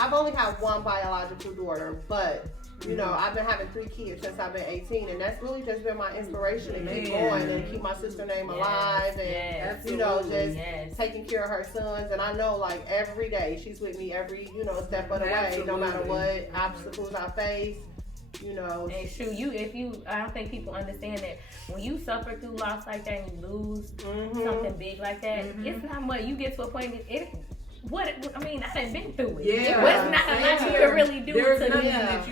I've only had one biological daughter, but I've been having 3 kids since I've been 18, and that's really just been my inspiration to keep going and keep my sister name alive, and just taking care of her sons. And I know, like, every day she's with me every step of the way, no matter what obstacles I face. And shoot, I don't think people understand that when you suffer through loss like that and you lose something big like that, it's not what you get to a point that I done been through it. Yeah. It's not a lot you can really do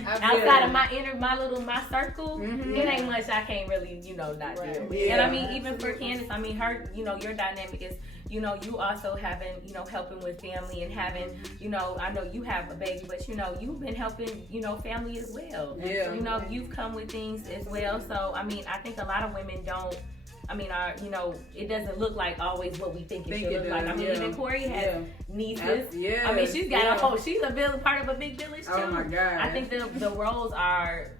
outside of my circle. It ain't much I can't really, not do. Yeah. And I mean, even for Candice, I mean, her, your dynamic is, you also having, helping with family and having, I know you have a baby, but you've been helping, family as well. Yeah. You've come with things as well. So, I mean, I think a lot of women don't. I mean, it doesn't look like always what we think it should look like. I mean, even Corey has nieces. I mean, she's got she's a part of a big village too. Oh my God. I think the roles are,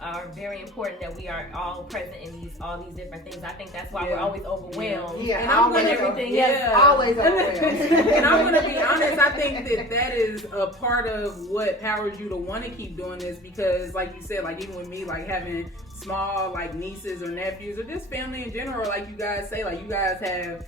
are very important, that we are all present in all these different things. I think that's why we're always overwhelmed. Yeah, and I'm when everything else. Always overwhelmed. And I'm gonna be honest, I think that is a part of what powers you to want to keep doing this, because like you said, like even with me, like having small like nieces or nephews or just family in general, like you guys say, like you guys have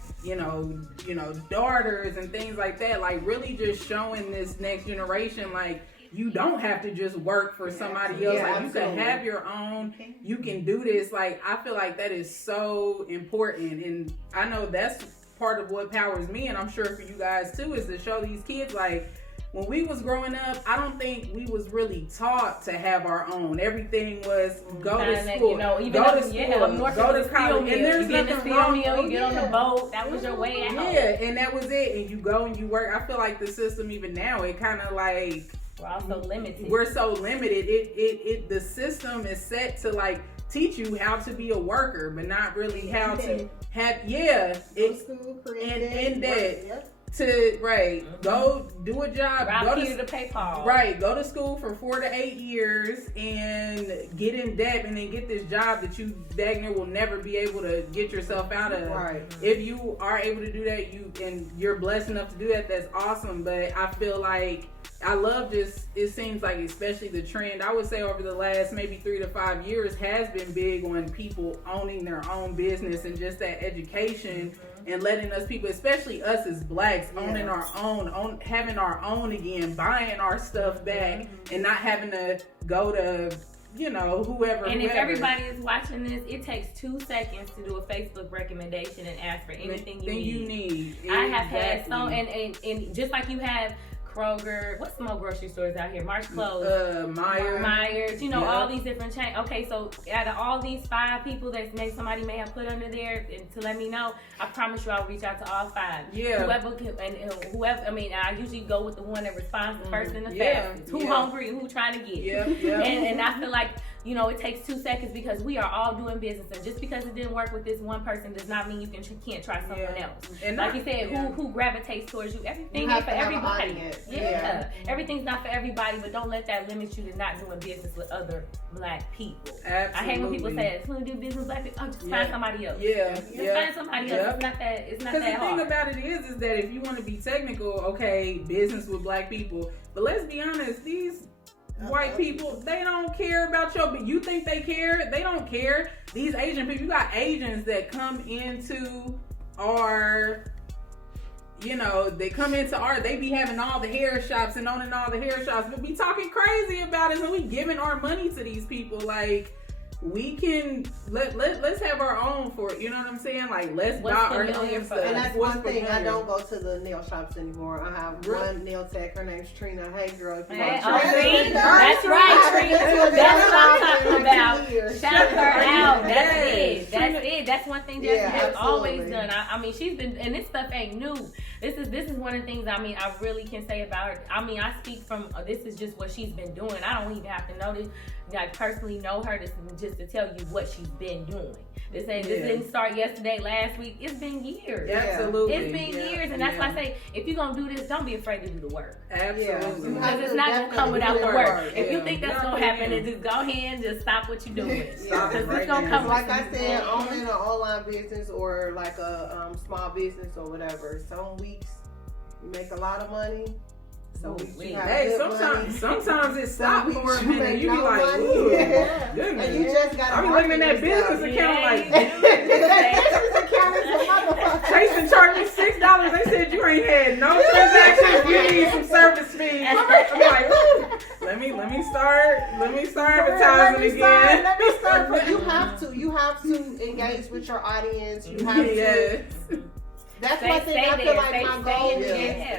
daughters and things like that, like really just showing this next generation, like you don't have to just work for somebody else. Like you can have your own, you can do this. Like I feel like that is so important, and I know that's part of what powers me, and I'm sure for you guys too, is to show these kids, like, when we was growing up, I don't think we was really taught to have our own. Everything was go to school, go to school, go to college, and there's nothing wrong. You get on the boat. That was your way out. Yeah, and that was it. And you go and you work. I feel like the system even now, it kind of like we're also limited. We're so limited. The system is set to like teach you how to be a worker, but not really how to have go do a job. Rob go Peter to pay Paul. Right, go to school for 4 to 8 years and get in debt, and then get this job that you dang near will never be able to get yourself out of. Right. If you are able to do that, you're blessed enough to do that. That's awesome. But I feel like I love this. It seems like, especially the trend, I would say over the last maybe 3 to 5 years, has been big on people owning their own business and just that education. And letting us people, especially us as blacks, owning our own, having our own again, buying our stuff back, and not having to go to, whoever. And if everybody is watching this, it takes 2 seconds to do a Facebook recommendation and ask for anything you need. I have had so, and just like you have Kroger, what's some more grocery stores out here? March Clothes, Myers, all these different chains. Okay, so out of all these 5 people that somebody may have put under there, and to let me know, I promise you I'll reach out to all 5. Yeah. Whoever, I usually go with the one that responds first and the fastest. Who hungry and who trying to get. Yeah. And I feel like, it takes 2 seconds because we are all doing business, and just because it didn't work with this one person does not mean you can't try someone else. And like you said, who gravitates towards you? Everything ain't for everybody. Yeah. Everything's not for everybody, but don't let that limit you to not doing business with other black people. Absolutely. I hate when people say, "Who do business with black people?" Oh, just find somebody else. Find somebody else. It's not that hard. Because the thing about it is that if you want to be technical, okay, business with black people, but let's be honest, these white people, they don't care about you think they care? They don't care. These Asian people, you got Asians that come into our, they be having all the hair shops and owning all the hair shops, but be talking crazy about it, and we giving our money to these people. Like, we can let's have our own for it. You know what I'm saying? Like, let's buy our own stuff. And that's one thing. I don't go to the nail shops anymore. I have one nail tech. Her name's Trina. Hey, girl. If you want to that's right, Trina. That's what I'm talking about. Shout her out. That's it. That's one thing Jasmine has always done. I mean, she's been, and this stuff ain't new. This is one of the things, I really can say about her. I speak from, this is just what she's been doing. I don't even have to know this. I personally know her just to tell you what she's been doing. This didn't start yesterday, last week. It's been years. Absolutely. It's been years. And that's why I say, if you're going to do this, don't be afraid to do the work. Absolutely. Because it's not going to come without the work. If you think that's going to happen, then just go ahead and just stop what you're doing. Because it's going to come. Like I said, owning an online business or like a small business or whatever, some weeks you make a lot a sometimes it stops for a minute. You be like, ooh, goodness. And you just got to I'm looking at that business account like, Jason charged me $6. They said you ain't had no transactions. You need some service fees. I'm like, let me start advertising again. Let me start. But you have to engage with your audience. You have to. That's one thing I feel like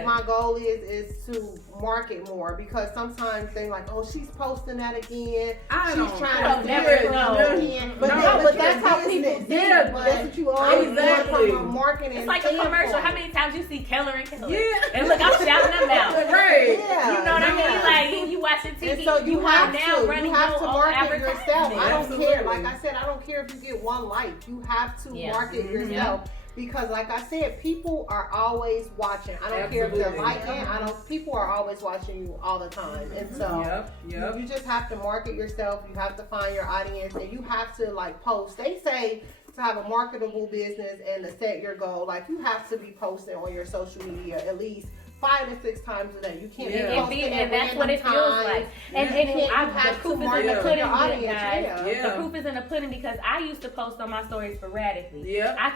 my goal is to market more, because sometimes they're like, oh, she's posting that again. She's trying to never know. But that's how people do. That's what you always do from a marketing. It's like a commercial. How many times you see Keller and Keller? Yeah. And look, I'm shouting them out. Right. Yeah. You know what I mean? Like, you watching TV. And so you have to market yourself. Yeah, I don't care. Like I said, I don't care if you get 1 like. You have to market yourself. Because like I said, people are always watching. I don't care if they're liking. People are always watching you all the time. And so you just have to market yourself. You have to find your audience, and you have to post. They say to have a marketable business and to set your goal, you have to be posting on your social media at least 5 to 6 times a day. You can't be posting and that's what it feels like. And the proof is in the pudding, guys. The proof is in the pudding, because I used to post on my stories sporadically. You have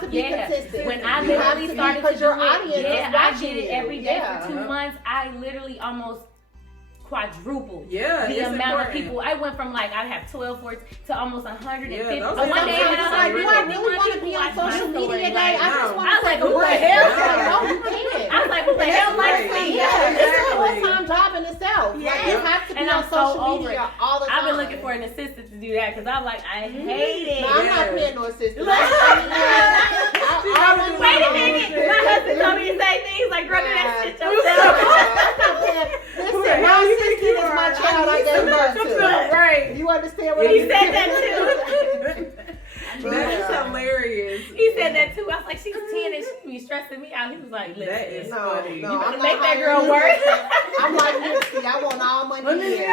to be consistent. When I literally started to do your audience I did it every day for 2 months. I literally almost quadrupled the amount of people. I went from I'd have 12, 14 to almost 150. One day I do I really want to be on social media today? I just want to say, who the hell? No, you can't. I was like, who the hell likes me? It's a full-time job in itself. You have to be on social media all the time. I've been looking for an assistant to do that, because I'm like, I hate it. No, I'm not paying no assistant. Wait a minute. My husband told me the same thing. He's like, girl, do that shit yourself. Listen, my assistant is my child I gave birth to. Right. You understand what he said that too? That is hilarious. He said that too. I was like, she's 10 man, she be stressing me out. He was like, listen, That is No, funny. you no, better I'm make not that girl hiring work. you. I'm like, Misty, I want all money here.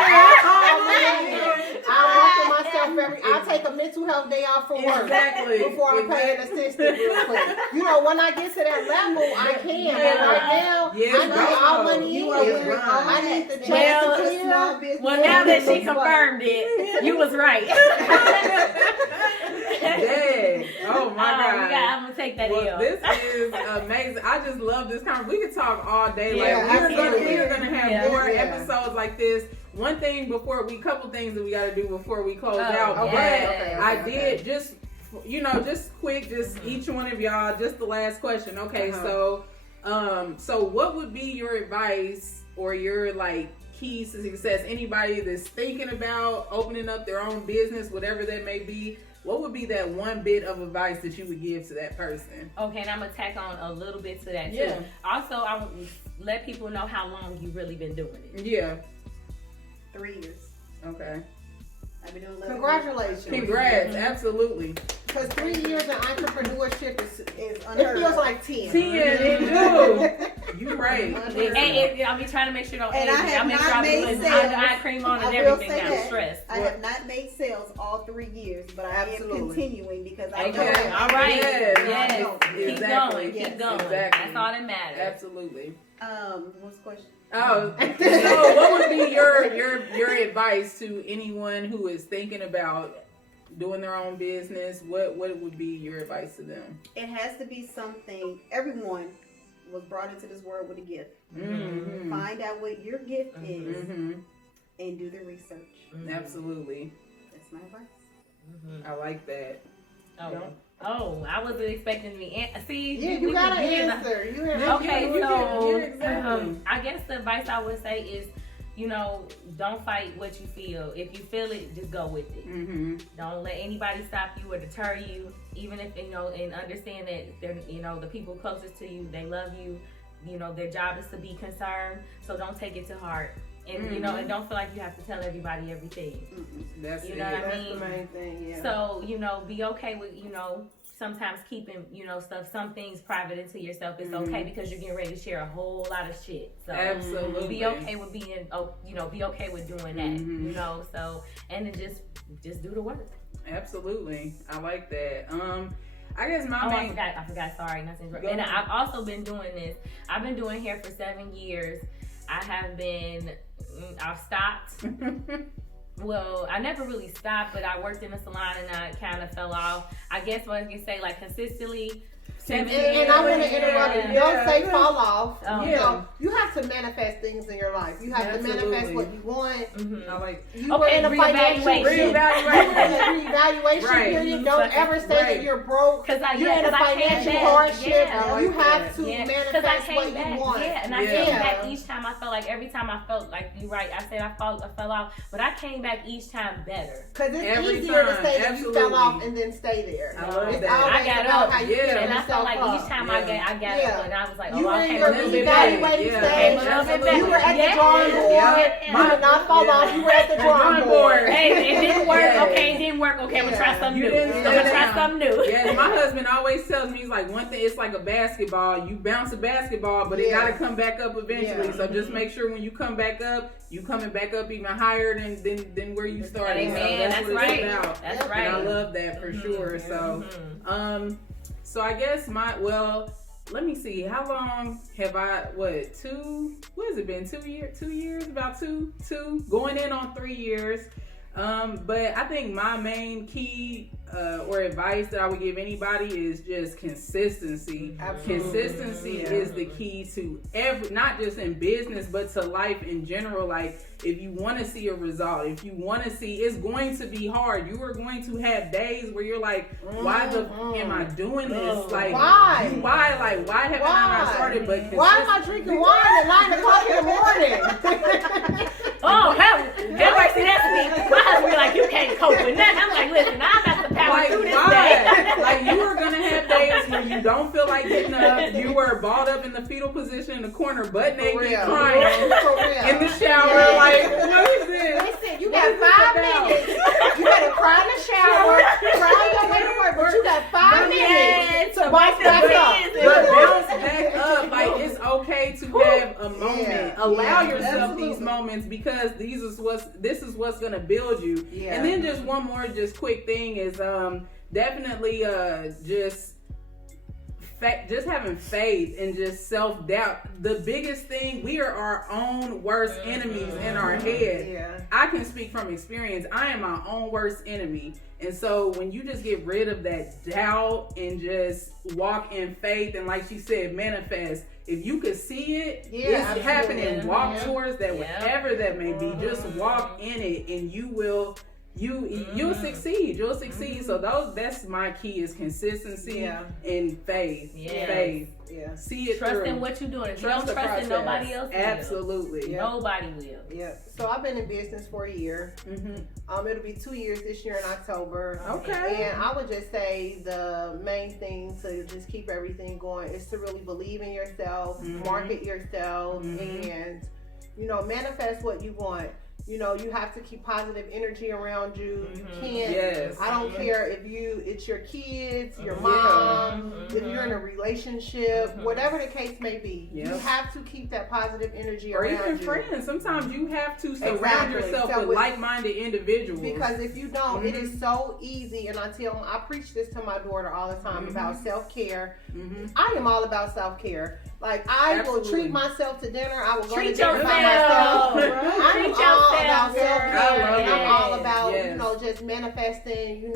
I work for myself I take a mental health day off from work. Exactly. Before I pay an assistant real quick. You know, when I get to that level, I can. But right now, Yes, I need all money You in are here. right. I need the Well, checks to small clear. business. Well, now that she confirmed it, you was right. Dang. Oh my God. I'm gonna take that Well, L. this is amazing. I just love this conversation. We could talk all day. Yeah, We are gonna have Yeah. more episodes like this. One thing couple things that we got to do before we close out. Okay. But I did just quick, each one of y'all, just the last question. Okay, so what would be your advice or your keys to success? Anybody that's thinking about opening up their own business, whatever that may be, what would be that one bit of advice that you would give to that person? Okay, and I'm gonna tack on a little bit to that too. Yeah. Also, I would let people know how long you've really been doing it. Yeah. 3 years. Okay. I've been doing 11 Congratulations. Congrats. Absolutely. Because 3 years of entrepreneurship is It it feels like 10. 10, it do. You right. And I'll be trying to make sure don't And age I me. have I'll make not sure I made put sales. eye cream on and I will everything say now. that. Stressed. I have not made sales all 3 years, but I Absolutely. am continuing because I know. Okay, all right. Yes. Keep Exactly. going. Keep Yes. going. Exactly. That's all that matters. Absolutely. What's the question? Oh, so what would be your advice to anyone who is thinking about doing their own business? What would be your advice to them? It has to be something. Everyone was brought into this world with a gift. Mm-hmm. Find out what your gift is Mm-hmm. and do the research. Absolutely. That's my advice. I like that. Oh, I wasn't expecting to be. See, Yeah, you got to answer. You have Okay, You so can, exactly. I guess the advice I would say is, don't fight what you feel. If you feel it, just go with it. Mm-hmm. Don't let anybody stop you or deter you. Even if and understand that they're the people closest to you, they love you. Their job is to be concerned. So don't take it to heart. And and don't feel like you have to tell everybody everything. That's You it. know what I That's mean? the main thing, yeah. So, be okay with, sometimes keeping, some things private into yourself is okay because you're getting ready to share a whole lot of shit. So Absolutely. be okay with being, be okay with doing that, so, and then just do the work. Absolutely. I like that. I guess my main... I forgot, sorry, nothing. And I've also been doing this. I've been doing hair for 7 years. I've stopped. Well, I never really stopped, but I worked in a salon and I kind of fell off. I guess what I can say, consistently. 7 years. And I want to interrupt you. Don't say fall off. Yeah. You have to manifest things in your life. You have to manifest what you want. I like... You were in a financial reevaluation Right. period. Don't ever say that you're broke. You're in a financial hardship. You have to manifest what you want. Yeah, and I came back each time. I felt like every time I felt like you're right. I said I fell off, but I came back each time better. Because it's Every easier to time. say that you fell off Absolutely. and then stay there. I love It's that. always I got about up. how you feel And I felt yourself like up. each time I got up, and I was like, You oh, were I in came your a little bit better. reevaluating Yeah. stage. Absolutely. You were at the Yeah. drawing board. Yeah. You did not fall off. You were at the drawing board. Hey, it didn't work. Yeah. Okay, it didn't work. Okay, I'm gonna try something You new. didn't I'm stay gonna try down. something new. Yeah, my husband always tells me, he's like, one thing, it's like a basketball. You bounce a basketball, but it got to come back up eventually. Yeah. So just make sure when you come back up, you coming back up even higher than where you started. Amen. So that's what right. it's about. That's And right. I love that for sure. So, so I guess let me see. How long have I? What has it been? 2 years? 2 years? About two. Going in on 3 years. But I think my main key or advice that I would give anybody is just consistency. Absolutely. Consistency is the key to not just in business, but to life in general. Like, if you want to see a result, if you want to see, it's going to be hard. You are going to have days where you're like, why the f am I doing this? Like, why? Why haven't I not started? But why am I drinking wine at 9 o'clock in the morning? Oh, hell, everybody see that's me. My husband be like, you can't cope with nothing. I'm like, listen, I got to power like, through this why? day. Like, you are gonna have days where you don't feel like getting up. You were balled up in the fetal position in the corner, butt naked, crying in the shower. Like, what is this? Listen, you got 5 minutes. You better cry in the shower, cry your way to work, but you got 5 minutes to bounce back up. But is what's gonna build you. Yeah. And then just one more just quick thing is definitely just having faith and just self-doubt. The biggest thing, we are our own worst enemies in our head. Yeah. I can speak from experience. I am my own worst enemy. And so when you just get rid of that doubt and just walk in faith and, like she said, manifest, if you could see it, it's happening. Walk towards that, whatever that may be. Just walk in it, and you'll succeed. You'll succeed. So that's my key, is consistency and faith. Faith. Yeah. See it trust through. in what you're doing. If you don't the trust in process. nobody else, Absolutely. nobody will. Yeah. So I've been in business for a year. It'll be 2 years this year in October. Okay. And I would just say the main thing to just keep everything going is to really believe in yourself, market yourself, and manifest what you want. You have to keep positive energy around you. You can't. I don't care if it's your kids, your mom, if you're in a relationship, whatever the case may be. You have to keep that positive energy around you. Or even friends. Sometimes you have to surround yourself with like-minded individuals. Because if you don't, it is so easy. And I preach this to my daughter all the time about self-care. I am all about self-care. Like, I will treat myself to dinner. I will go to dinner by myself. I'm all about self-care, and I'm all about, just manifesting,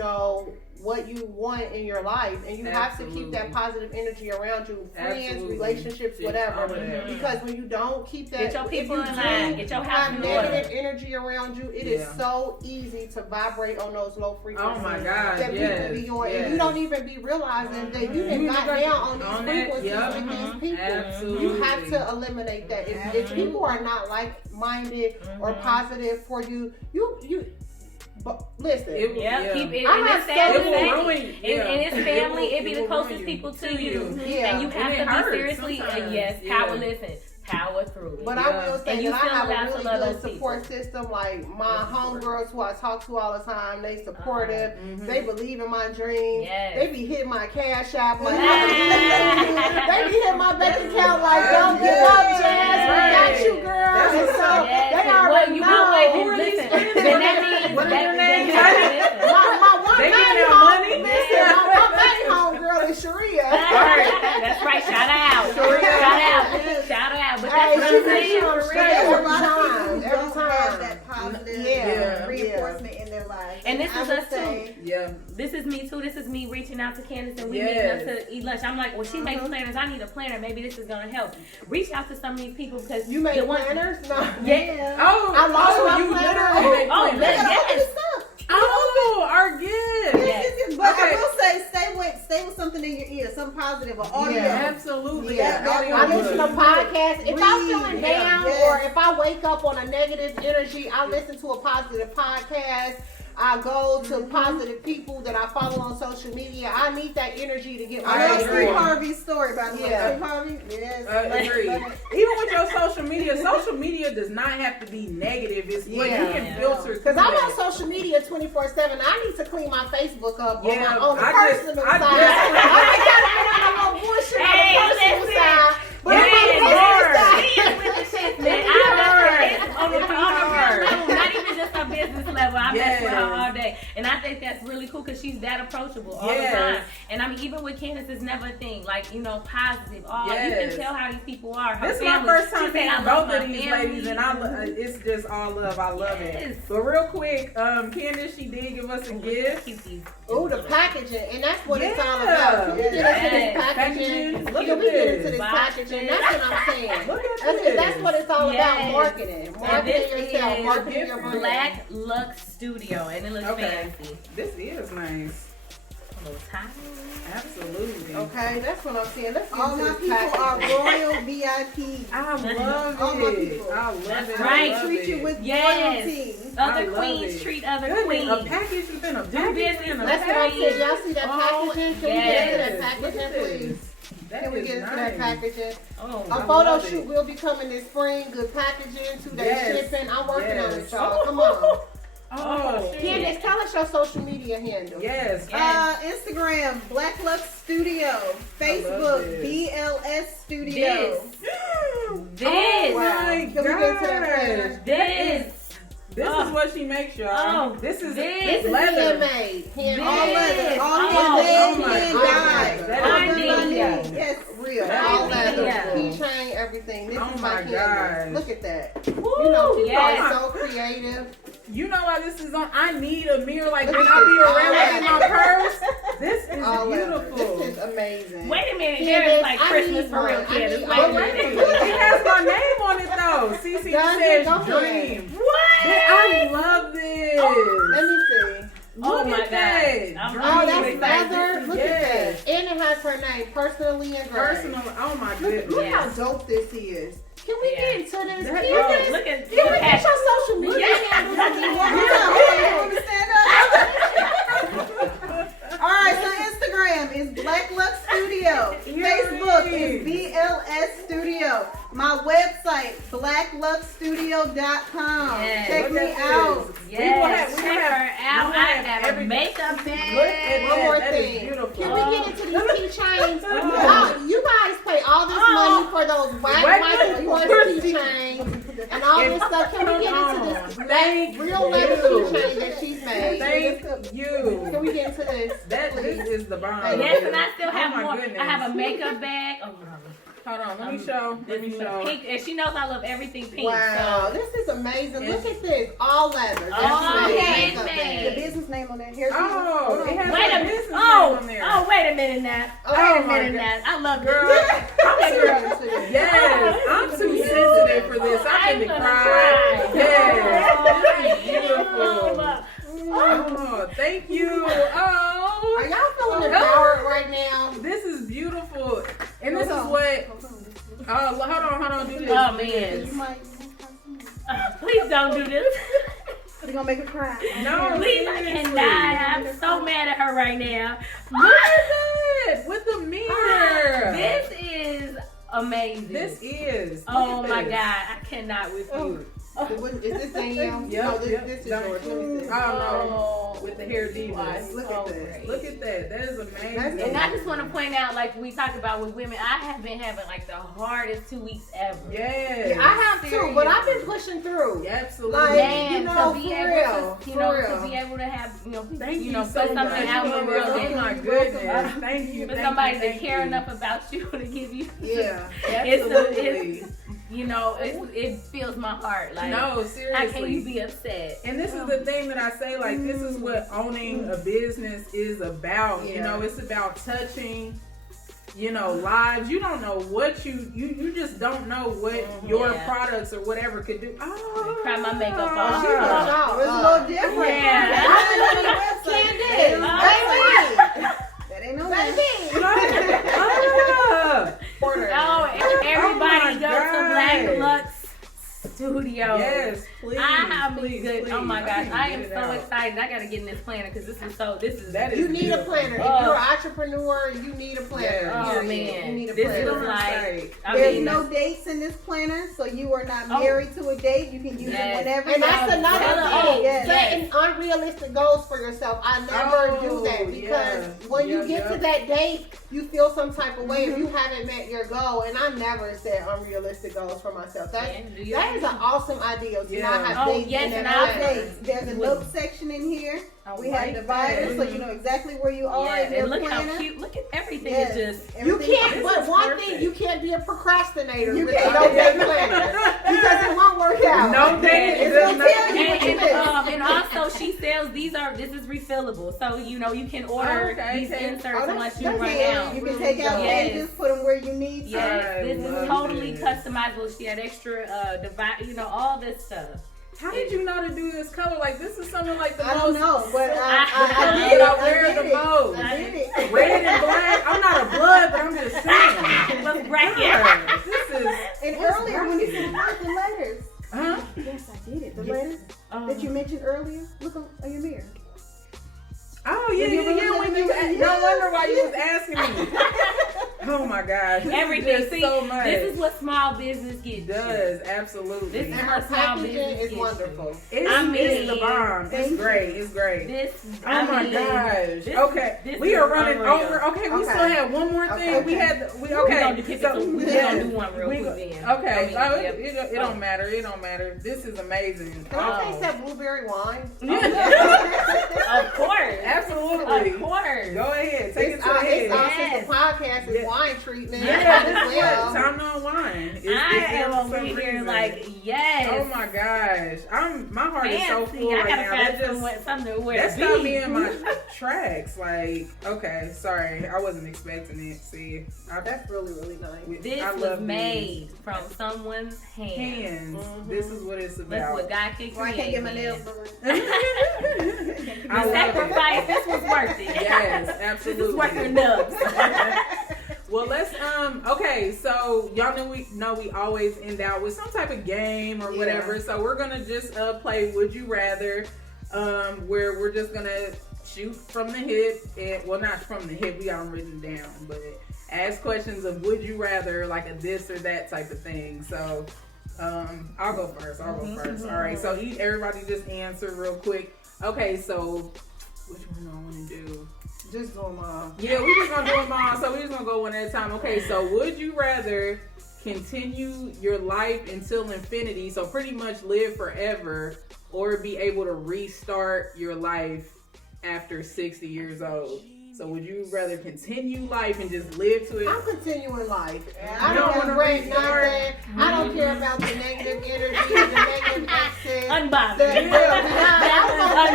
what you want in your life, and you have to keep that positive energy around you, friends, relationships, whatever. Because when you don't keep that, get your people in line, get your house in order. Negative energy around you, it is so easy to vibrate on those low frequencies. Oh my God, that people be on, and you don't even be realizing that you done got down on these frequencies with these people. Absolutely. You have to eliminate that. If people are not like-minded or positive for you, but listen, keep it. I'm not saying in his family, it be the closest people to you, and you have to be seriously powerless and power through it. But I will say that I have a really good support people. system. Like my homegirls who I talk to all the time, they supportive. They believe in my dreams. They be hitting my cash app. Like, they be hitting my bank account like, don't give up, Jazz. We got you, girl. And so they already know. Who are these friends? What are their names? My one main home, my main homegirl is Sharia. That's right. Shout out. Shout out. But that's what I'm saying. Every time have that positive reinforcement in their lives. And this is us too. Yeah. This is me too. This is me reaching out to Candice and we meeting up to eat lunch. I'm like, well, she makes planners. I need a planner. Maybe this is gonna help. Reach out to some of these people because you make planners. No. Yeah. Oh, I lost my you planner. literally make yes. Oh, our gift. Yes. But I will say, stay with something in your ear, something positive or audio. Yeah, absolutely. I listen to podcasts. If I'm feeling down or if I wake up on a negative energy, I listen to a positive podcast. I go to positive people that I follow on social media. I need that energy to get my I love Steve Harvey's story about Steve Harvey. Yes. Agree. Even with your social media does not have to be negative. It's what you can filter. Because I'm on social media 24/7. I need to clean my Facebook up on the personal side. I got a little bullshit on the personal side. But on the business side, on the level, not even just a business level. I mess with her all day, and I think that's really cool because she's that approachable all the time. And I mean, even with Candice, it's never a thing like positive. You can tell how these people are. This is my first time meeting both of these ladies, and it's just all love. I love it. But real quick, Candice, she did give us a gift. Oh, the packaging, and that's what it's all about. Can we get into this packaging? Can we get into this packaging? That's what I'm saying. Look at this. That's what it's all about. Marketing yourself, marketing your brand. Black Lux Studio, and it looks fancy. This is nice. Absolutely. Okay, that's what I'm saying. Let's get all my people are royal VIP. I love it. All my people. I love it. Right. I treat you with royalty. Other queens treat other queens. A package within a package. That's what I'm saying. Y'all see that packaging? Can we get into that packaging, please? Can we get into that packaging? A photo shoot will be coming this spring. Good packaging, 2-day shipping. I'm working on it, y'all. Come on. Candice, tell us your social media handle. Yes. Instagram, Black Lux Studio. Facebook, BLS Studio. This. Oh my Can we get to that planner? This. This is what she makes, y'all. Oh, this is leather. Handmade. All leather. All handmade. Yes. Real. All leather. Keychain, everything. This is my canvas. Look at that. Woo, you know, people are so creative. You know why this is on? I need a mirror like when I be around in my purse. This is beautiful. This is amazing. Wait a minute, there is like Christmas for real, Candice. It has my name on it though. CC says dream. What? I love this. Let me see. Oh my God. That's leather. Look at that. And it has her name personally engraved. Oh my goodness. Look how dope this is. Can we get into this? Can we get your social media handles? All right, so Instagram is Black Luck Studio. Facebook is BLS Studio. My website, blackluckstudio.com. Check me out. Yes, check her out. I have a makeup bag. One more thing. Can we get into these keychains? You guys pay all this money for those white keychains and all this stuff. Can we get into this real leather keychain that she's made? Thank you. Can we get into this? This is the bomb. Yes, and I still have more. I have a makeup bag. Hold on, let me show. Pink, and she knows I love everything pink. Wow, so. This is amazing. Look at this, all leather. All handmade. The business name on there. It has wait a business name on there. Oh, wait a minute now. I love girl. Yes, I'm too sensitive for this. I can cry. Yes, beautiful. Oh, thank you. Oh, are y'all feeling empowered right now? This is beautiful, and this is what. Hold on. Do this. Oh man. Please don't do this. We're gonna make her cry. No, please, I can die. I'm so mad at her right now. Look at it with the mirror. This is amazing. This is. Oh my God, I cannot with you. Is this Danielle? No, this is yours. Let me see. Oh no, with the hair divas. Look at this. Look at that. That is amazing. And I just want to point out, like we talked about with women, I have been having like the hardest 2 weeks ever. Yes. Yeah, I have too, but I've been pushing through. Absolutely. Like, man, you know, to be for able real. to, to be able to have, Thank you put so something much. out in the world. Oh my goodness. Thank you. For somebody to care enough about you to give you. Yeah. Absolutely. It fills my heart. Like, no, seriously. How can you be upset? And this is the thing that I say, like, this is what owning a business is about. Yeah. It's about touching, lives. You don't know what you just don't know what your products or whatever could do. Oh, cry my makeup off. It's a little different. Yeah. Candice, that ain't no baby. Everybody go to Black Luck Studio. Yes, please. Please. Oh my gosh, I am so excited. I gotta get in this planner because this is you need a planner. If you're an entrepreneur, you need a planner. Yeah. Oh man, you need a this planner. is like there's no dates in this planner, so you are not married to a date. You can use it whenever. And that's another thing. Setting Yes. unrealistic goals for yourself. I never do that because when you get to that date, you feel some type of way if you haven't met your goal. And I never set unrealistic goals for myself. That is an awesome idea. To not have dates and I'll dates. There's a note section in here. We have dividers, so you know exactly where you are in your look planner. how cute. Look at everything. It's just you can't. But one thing, you can't be a procrastinator with a no-date planner because it won't work out. No date. And also she sells this is refillable, so you can order these inserts once you run out. You can take out pages, put them where you need. Yes, this is totally customizable. She had extra all this stuff. How did you know to do this color? Like, this is something like the most. I don't know, but I did it. I wear the most. I did it. Red and black. I'm not a blood, but I'm just saying. Let's break it. This is. And earlier when you said the letters. Huh? Yes, I did it. The letters that you mentioned earlier. Look on your mirror. Oh, yeah. When you, no wonder why you was asking me. Oh my gosh. Everything. See, so much. this is what small business gets. Does absolutely. This is And what her small packaging business is wonderful. It's the bomb. It's great. It's great. Oh my gosh. Okay. We are running over. Okay, we still have one more thing. Okay. We had We're gonna do one real quick then. Okay. Yep. It don't matter. It don't matter. This is amazing. Can I taste that blueberry wine? Of course. Absolutely. Of course. Go ahead. Take it to the head. Since the podcast is wine treatment. Yeah, this is what time on wine. I am over here like, yes. Oh my gosh. My heart is so full I right gotta now. find something to wear. That stopped me in my tracks. Like, okay, sorry. I wasn't expecting it. See, That's really, really nice. This was made from someone's hands. Mm-hmm. This is what it's about. That's what God can create. I can't get my nails done. The sacrifice, this was worth it. Yes, absolutely. This is worth your nubs. Well, let's okay, so y'all know we always end out with some type of game or whatever. So we're gonna just play Would You Rather, where we're just gonna shoot from the hip, and well, not from the hip, we got them written down, but ask questions of would you rather, like a this or that type of thing. So I'll go first. All right, so everybody just answer real quick. Okay, so which one do I want to do? Just do them all. Yeah, we're just gonna do them all. So we're just gonna go one at a time. Okay, so would you rather continue your life until infinity, so pretty much live forever, or be able to restart your life after 60 years old? So would you rather continue life and just live to it? I'm continuing life. I don't want to rate nothing. I don't care about the negative energy, the negative access. Unbothered.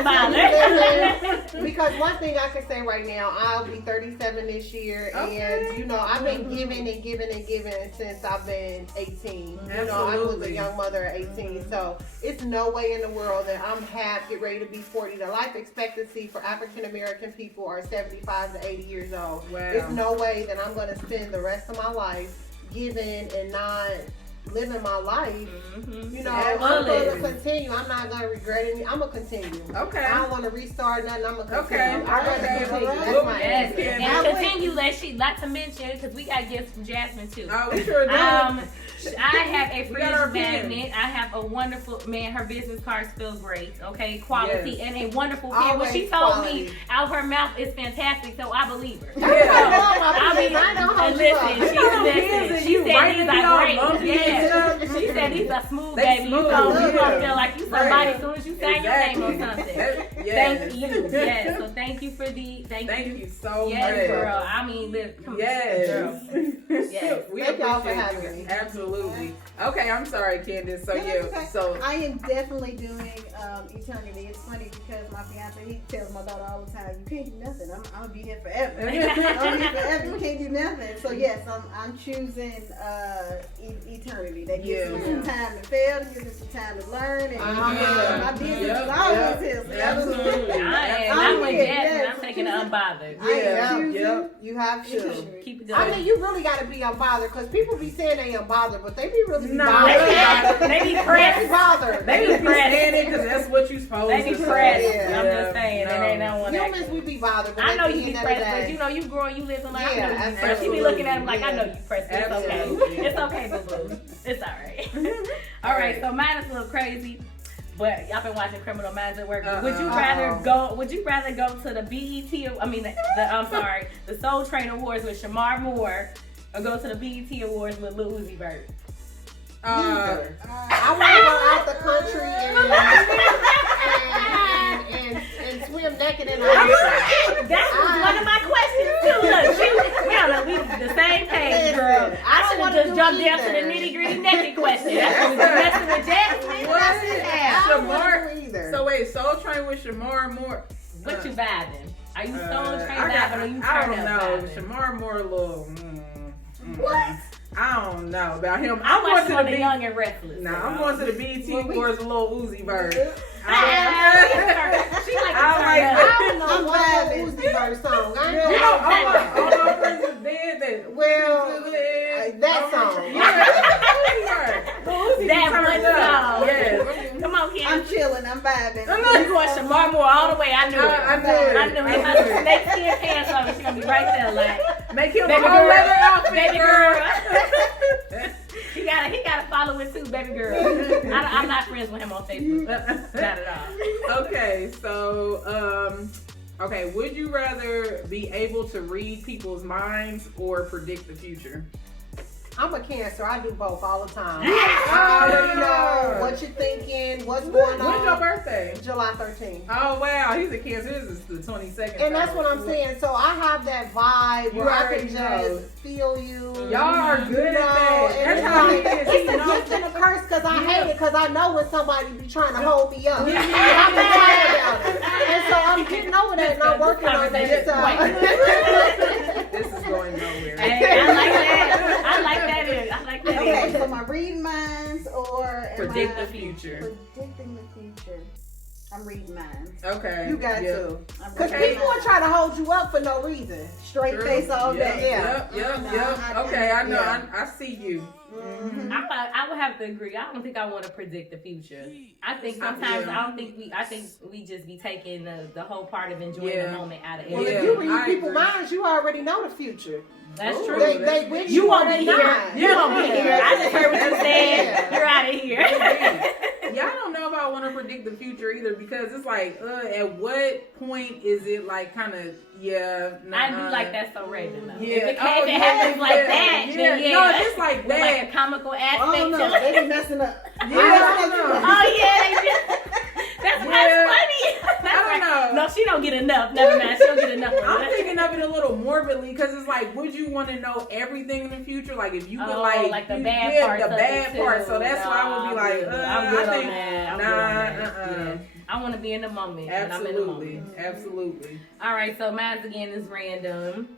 Unbothered. Because one thing I can say right now, I'll be 37 this year, and I've been giving and giving and giving since I've been 18. I was a young mother at 18, so it's no way in the world that I'm get ready to be 40. The life expectancy for African American people are 75 to 80 years old. Wow. There's no way that I'm going to spend the rest of my life giving and not living my life. I'm going to continue. I'm not going to regret it. I'm going to continue. Okay. I don't want to restart nothing. I'm going to continue. Okay. I'm going to continue. That's my answer. And continue, not to mention, because we got gifts from Jasmine too. Oh, we sure do. I have a fridge magnet. I have a wonderful, her business cards feel great, okay? Quality and a wonderful pen. What she told me out her mouth is fantastic, so I believe her. She said these are great. Yeah. She said these are smooth, baby. You gonna feel like you somebody as soon as you say your name on something. Thank you. Yes. So thank you for thank you so much. Yes, girl. I mean, yes. We thank y'all for appreciate having you. me. Absolutely. Okay, I'm sorry, Candice. So so I am definitely doing eternity. It's funny because my fiance, he tells my daughter all the time, you can't do nothing. I'm gonna be here forever. I'm gonna be here forever. You can't do nothing. So yes, I'm choosing eternity. That gives me some time to fail, gives me some time to learn, and my business is always here. So absolutely. I'm with Jasmine. I'm taking the unbothered. You have to. Keep it going. I mean, you really got to be unbothered because people be saying they unbothered, but they be really bothered. They be pressed. Bothered. They be pressed because that's what you supposed to. They be pressed. I'm just saying. They don't want to. Humans, we be bothered. But I know you be pressed, but you growing, you live a life. Yeah, absolutely. She be looking at him like, I know you pressed. It's okay. It's okay, boo-boo. It's all right. All right. So mine is a little crazy. But y'all been watching Criminal Minds at Work. Would you rather go to the the Soul Train Awards with Shamar Moore, or go to the BET Awards with Lil Uzi Vert? I want to go out the country and swim naked in the ocean. That was one of my questions too. Look, we the same page, girl. I should have just jumped down to the nitty gritty naked question. That's what messing with Jasmine. Shamar. So wait, Soul Train with Shamar Moore. What you vibing? Are you Soul Train vibing or you turn up vibing? Shamar Moore a little. What? I don't know about him. I'm going to the Young and Restless. Nah, I'm going to the BET Awards with Lil Uzi Vert. She like I don't know what Uzi Vert song. That song. That one song. Yes. Come on, Kim. I'm chilling. I'm vibing. You going Shamar Moore all the way. I knew it. I knew it. If I took snake skin pants on, she's going to be right there like, Make him a whole leather outfit, baby girl. He gotta follow it too, baby girl. I'm not friends with him on Facebook. Not at all. Okay, so okay, would you rather be able to read people's minds or predict the future? I'm a Cancer. I do both all the time. I already know what you're thinking, what's going on. When's your birthday? July 13th. Oh wow, he's a Cancer. This is the 22nd. And that's what I'm saying. So I have that vibe where I can just feel you. Y'all are good at that. And That's how he it's is. a gift and a curse because I hate it because I know when somebody be trying to hold me up. Yeah. And I'm mad about it. And so I'm getting over that and I'm working on that. This is going nowhere. Hey, I like that. I like that. Okay, so am I reading minds or am Predict I the future. predicting the future? I'm reading minds. Okay. You got to. I'm Because reading people will try to hold you up for no reason. straight True. face all Yep, day. Yep. No, Okay, I know. yeah. I see you. Mhm. I would have to agree. I don't think I want to predict the future. I think sometimes Yeah. I think we just be taking the whole part of enjoying the moment out of it. Well, Yeah, if you read I people's agree. minds, you already know the future. That's Ooh. true. They with You won't or be they here. not. You won't be here. I just heard what you said. Yeah. You're out of here. Yeah, I don't know if I want to predict the future either because it's like, at what point is it like kind of, I do like that so Raven though. Yeah. If it happens like that, then yeah. No, if it's like With like that. a comical aspect Oh no, to it. they be messing up. Yeah, I don't know. Oh yeah, they do. That's funny. I don't know. No, she don't get enough. Never mind. She don't get enough. I'm thinking of it a little morbidly because it's like, would you want to know everything in the future? Like if you could like the bad parts. the of bad it part. too. So that's why I would be like, I'm good I on think, that. I'm nah, good on that. Yeah. I want to be in the moment. And I'm in the absolutely, moment. absolutely. All right, so mine again is random.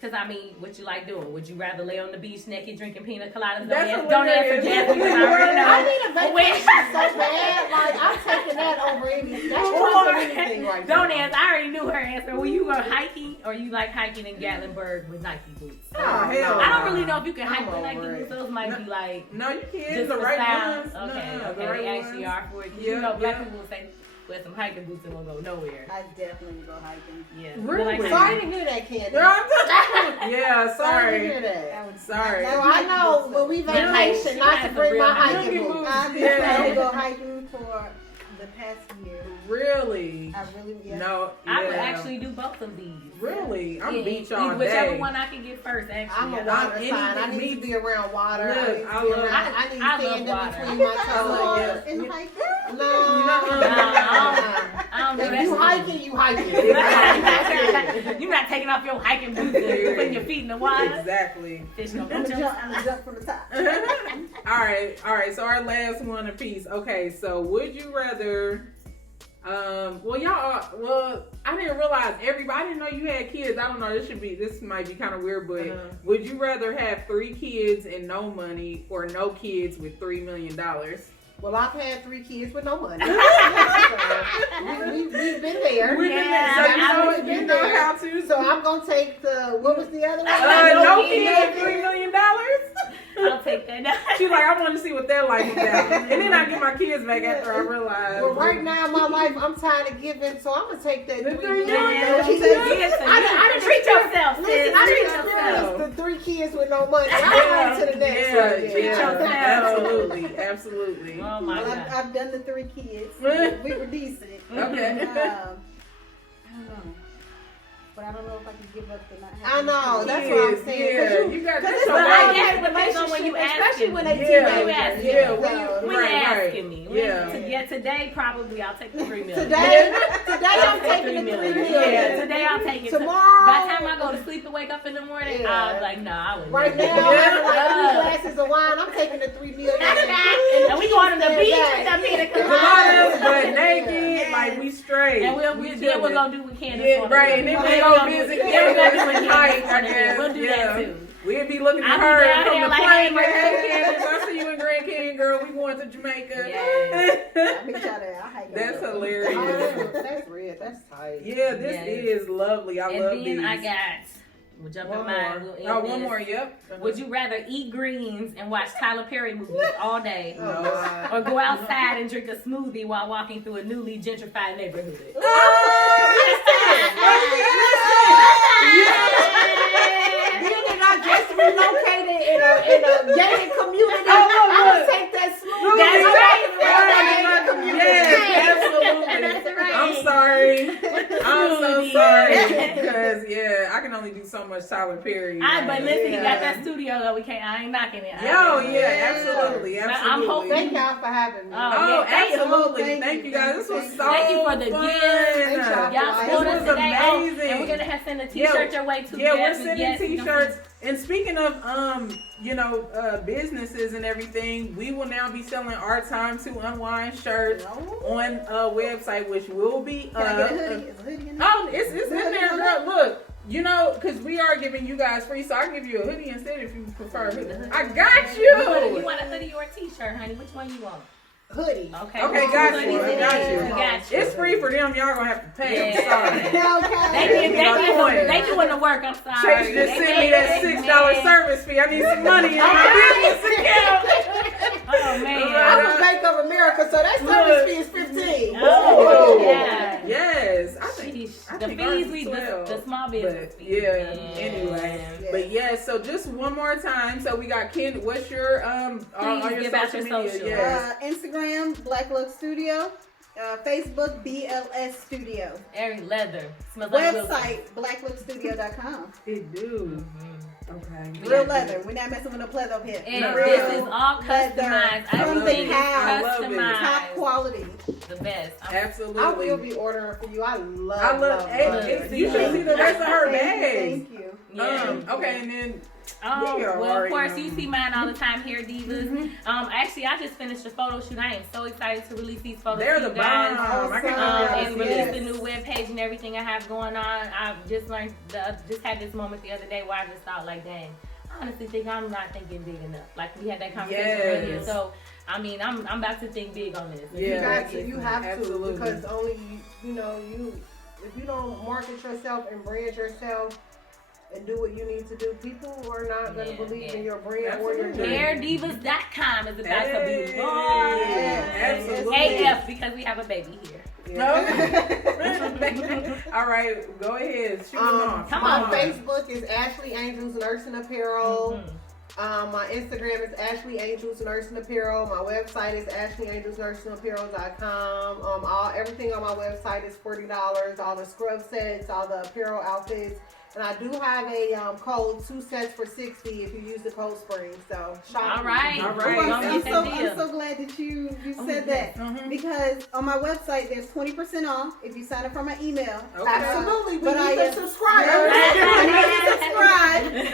Because, I mean, what you like doing? Would you rather lay on the beach naked drinking pina coladas? Don't answer Jasmine because I already know. I need a vacation so bad. Like, I'm taking that over anything. That's over anything right now. Don't answer. I already knew her answer. Were you hiking or you like hiking in Gatlinburg with Nike boots? Oh, hell I don't really know if you can I'm hike with Nike over it. boots. Those might be like No, you can't. just The for right style. ones. Okay, No, the okay. right They actually ones. are for it. 'Cause Yeah, you know, black yeah. people will say, wear some hiking boots and won't go nowhere. I definitely go hiking. Yeah. Really? You like So I hiking? didn't hear that, Candace. Girl, I'm yeah, Sorry. I didn't sorry. hear that. I would Sorry. So I know when we vacation, She not has to a bring real my hiking hiking boots. boots. I've been trying to go hiking for the past year. Really? I really, yeah. No, I would yeah. actually do both of these. Really? I'm Yeah, beach all whichever day. one I can get first, actually. I'm a Yeah. water anything sign. I need to be around water. Look, I need I to be love- around. I need I to love stand in water. between my Yeah. toes. In hiking? No. I don't do If that. you hiking, you hiking. You're not taking off your hiking boots and putting your feet in the water. Exactly. Fish gonna I'm put gonna your... jump from the top. All right. So our last one apiece. Okay, so would you rather? Well, I didn't realize everybody. I didn't know you had kids. I don't know. This might be kind of weird, but would you rather have 3 kids and no money, or no kids with $3 million? Well, I've had 3 kids with no money. So, we've been there. We've been there, so I've you know how to. So I'm gonna take what was the other one? No kids, $3 million. I'll take that. She's like, I want to see what they're like without. And then I get my kids back after I realize. Well, right now in my life, I'm tired of giving, so I'm gonna take that The 3 $3 million. million. She said, I didn't treat yourself, Listen, sis. I Treat didn't yourself. experience the 3 kids with no money. I'm on to the next one. Treat yourself. Absolutely. Oh my Well, God. I've done the 3 kids. We were decent. Okay. I don't know. But I don't know if I can give up the not I having know, kids. that's what I'm saying. Yeah, Cause you got Cause that's it's your a But I right. guess it depends on when you especially asking when me. they Yeah, teenagers. yeah, So, When right, you're right. asking me. Yeah. Today probably I'll take the $3 million. Today I'm taking the $3 million. Yeah, today I'll take it. Tomorrow. By the time I go to sleep and wake up in the morning, Yeah. I'll be like, no, I wouldn't. Right do now, that. I'm having like 3 glasses of wine. I'm taking the $3 million. And we going to the beach with that pina colada. But naked, like we straight. And then we're gonna do with Candace. Yeah, right. And then we go visit Then we're gonna do with Candace Candace. I guess. We'll do that too. We'll be looking at I'll be her down from there the like, plane, hey, like, hey, girl. Candace, I see you in Grand Canyon, girl. We going to Jamaica. Yes. I'll meet y'all there. I'll hang out. That's hilarious. That's red. That's tight. Yeah, this is lovely. I love And then these. I got, we'll jump in mine. We'll end one this. more, yep. Would you rather eat greens and watch Tyler Perry movies all day, Oh, God. or go outside and drink a smoothie while walking through a newly gentrified neighborhood? Oh, I'm so sorry because I can only do so much Tyler Perry. But listen, he got that studio though. I ain't knocking it. Absolutely. I'm hoping. Thank y'all for having me. Absolutely. Thank you guys. This was so Thank you for the gift. Y'all supported us today. Amazing. And we're gonna send a t-shirt your way too. Yeah, we're sending t-shirts. And speaking of businesses and everything, we will now be selling our Time to Unwind shirts on a website, which will be up. It's in there, girl. Look. Because we are giving you guys free, so I can give you a hoodie instead if you prefer a hoodie. I got you. You want a hoodie or a t-shirt, honey? Which one you want? Hoodie. Okay, got you. It's free for them. Y'all gonna have to pay. I'm sorry. They doing the work. I'm sorry. Chase just sent me that $6 service fee. I need some money in my business account. Oh man. I'm with Bank of America, so that service fee is $15. Oh yeah. Yes. I think the fees the small business fees. Anyway. But so just one more time. So we got Ken. What's your on your social media? Yes. Instagram, Black Look Studio. Facebook, BLS Studio. Every leather. Website, blacklookstudio.com. It do. Okay. Real leather. We're not messing with no pleather up here. And this is all customized. Everything is customized. Top quality. The best. Absolutely. I will be ordering for you. I love you should see the rest of her bags. Thank you. Okay, and then well, of course, you see mine all the time here, Divas. Actually, I just finished a photo shoot. I am so excited to release these photos. They're the guys. bomb. And release the new webpage and everything I have going on. I've just just had this moment the other day where I just thought, like, dang, I honestly think I'm not thinking big enough. Like, we had that conversation earlier. So, I mean, I'm about to think big on this. Yeah, you have to, because only if you don't market yourself and brand yourself and do what you need to do, people are not going to believe in your brand or your journey. Hairdivas.com is about to be large. Absolutely. AF, because we have a baby here. All right, go ahead. Shoot them off. Come on. My Facebook is Ashley Angels Nursing Apparel. My Instagram is Ashley Angels Nursing Apparel. My website is ashleyangelsnursingapparel.com. Everything on my website is $40. All the scrub sets, all the apparel outfits. And I do have a code, 2 sets for $60 if you use the code spring. So shop. All right. I'm so glad that you said that because on my website there's 20% off if you sign up for my email. Okay. Absolutely. But I need to subscribe.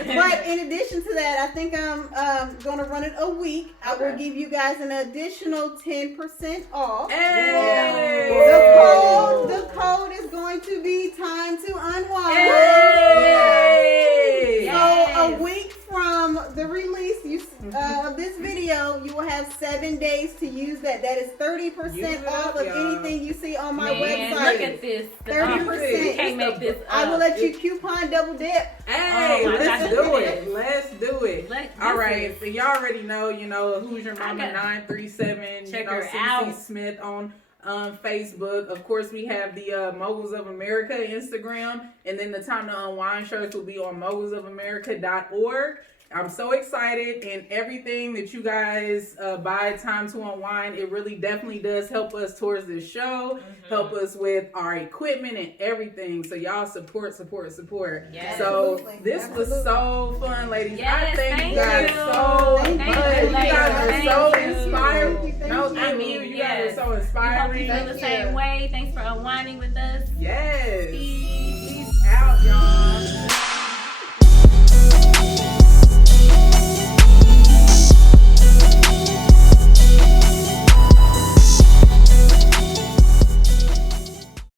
But in addition to that, I think I'm going to run it a week. I will give you guys an additional 10% off. Hey. The code is going to be Time to Unwind. Hey. So a week from the release of this video, you will have 7 days to use that. That is 30% off of anything you see on my website. Look at this. 30%. You can't make this up. I will let you coupon double dip. Hey, let's do it. Let's do it. All right. So y'all already know, Who's Your Mama 937. Check her CC out. Smith on Facebook. Of course, we have the Moguls of America Instagram, and then the Time to Unwind shirts will be on mogulsofamerica.org. I'm so excited, and everything that you guys buy Time to Unwind, it really definitely does help us towards this show, help us with our equipment and everything. So y'all support. Yes. So this was so fun, ladies. Yes, I thank you thank guys you. so Thank much. you, You guys ladies. are so Thank you. inspiring. No, thank you. You guys are so inspiring. We hope you feel the same way. Thanks for unwinding with us. Yes. Peace. Peace out, y'all.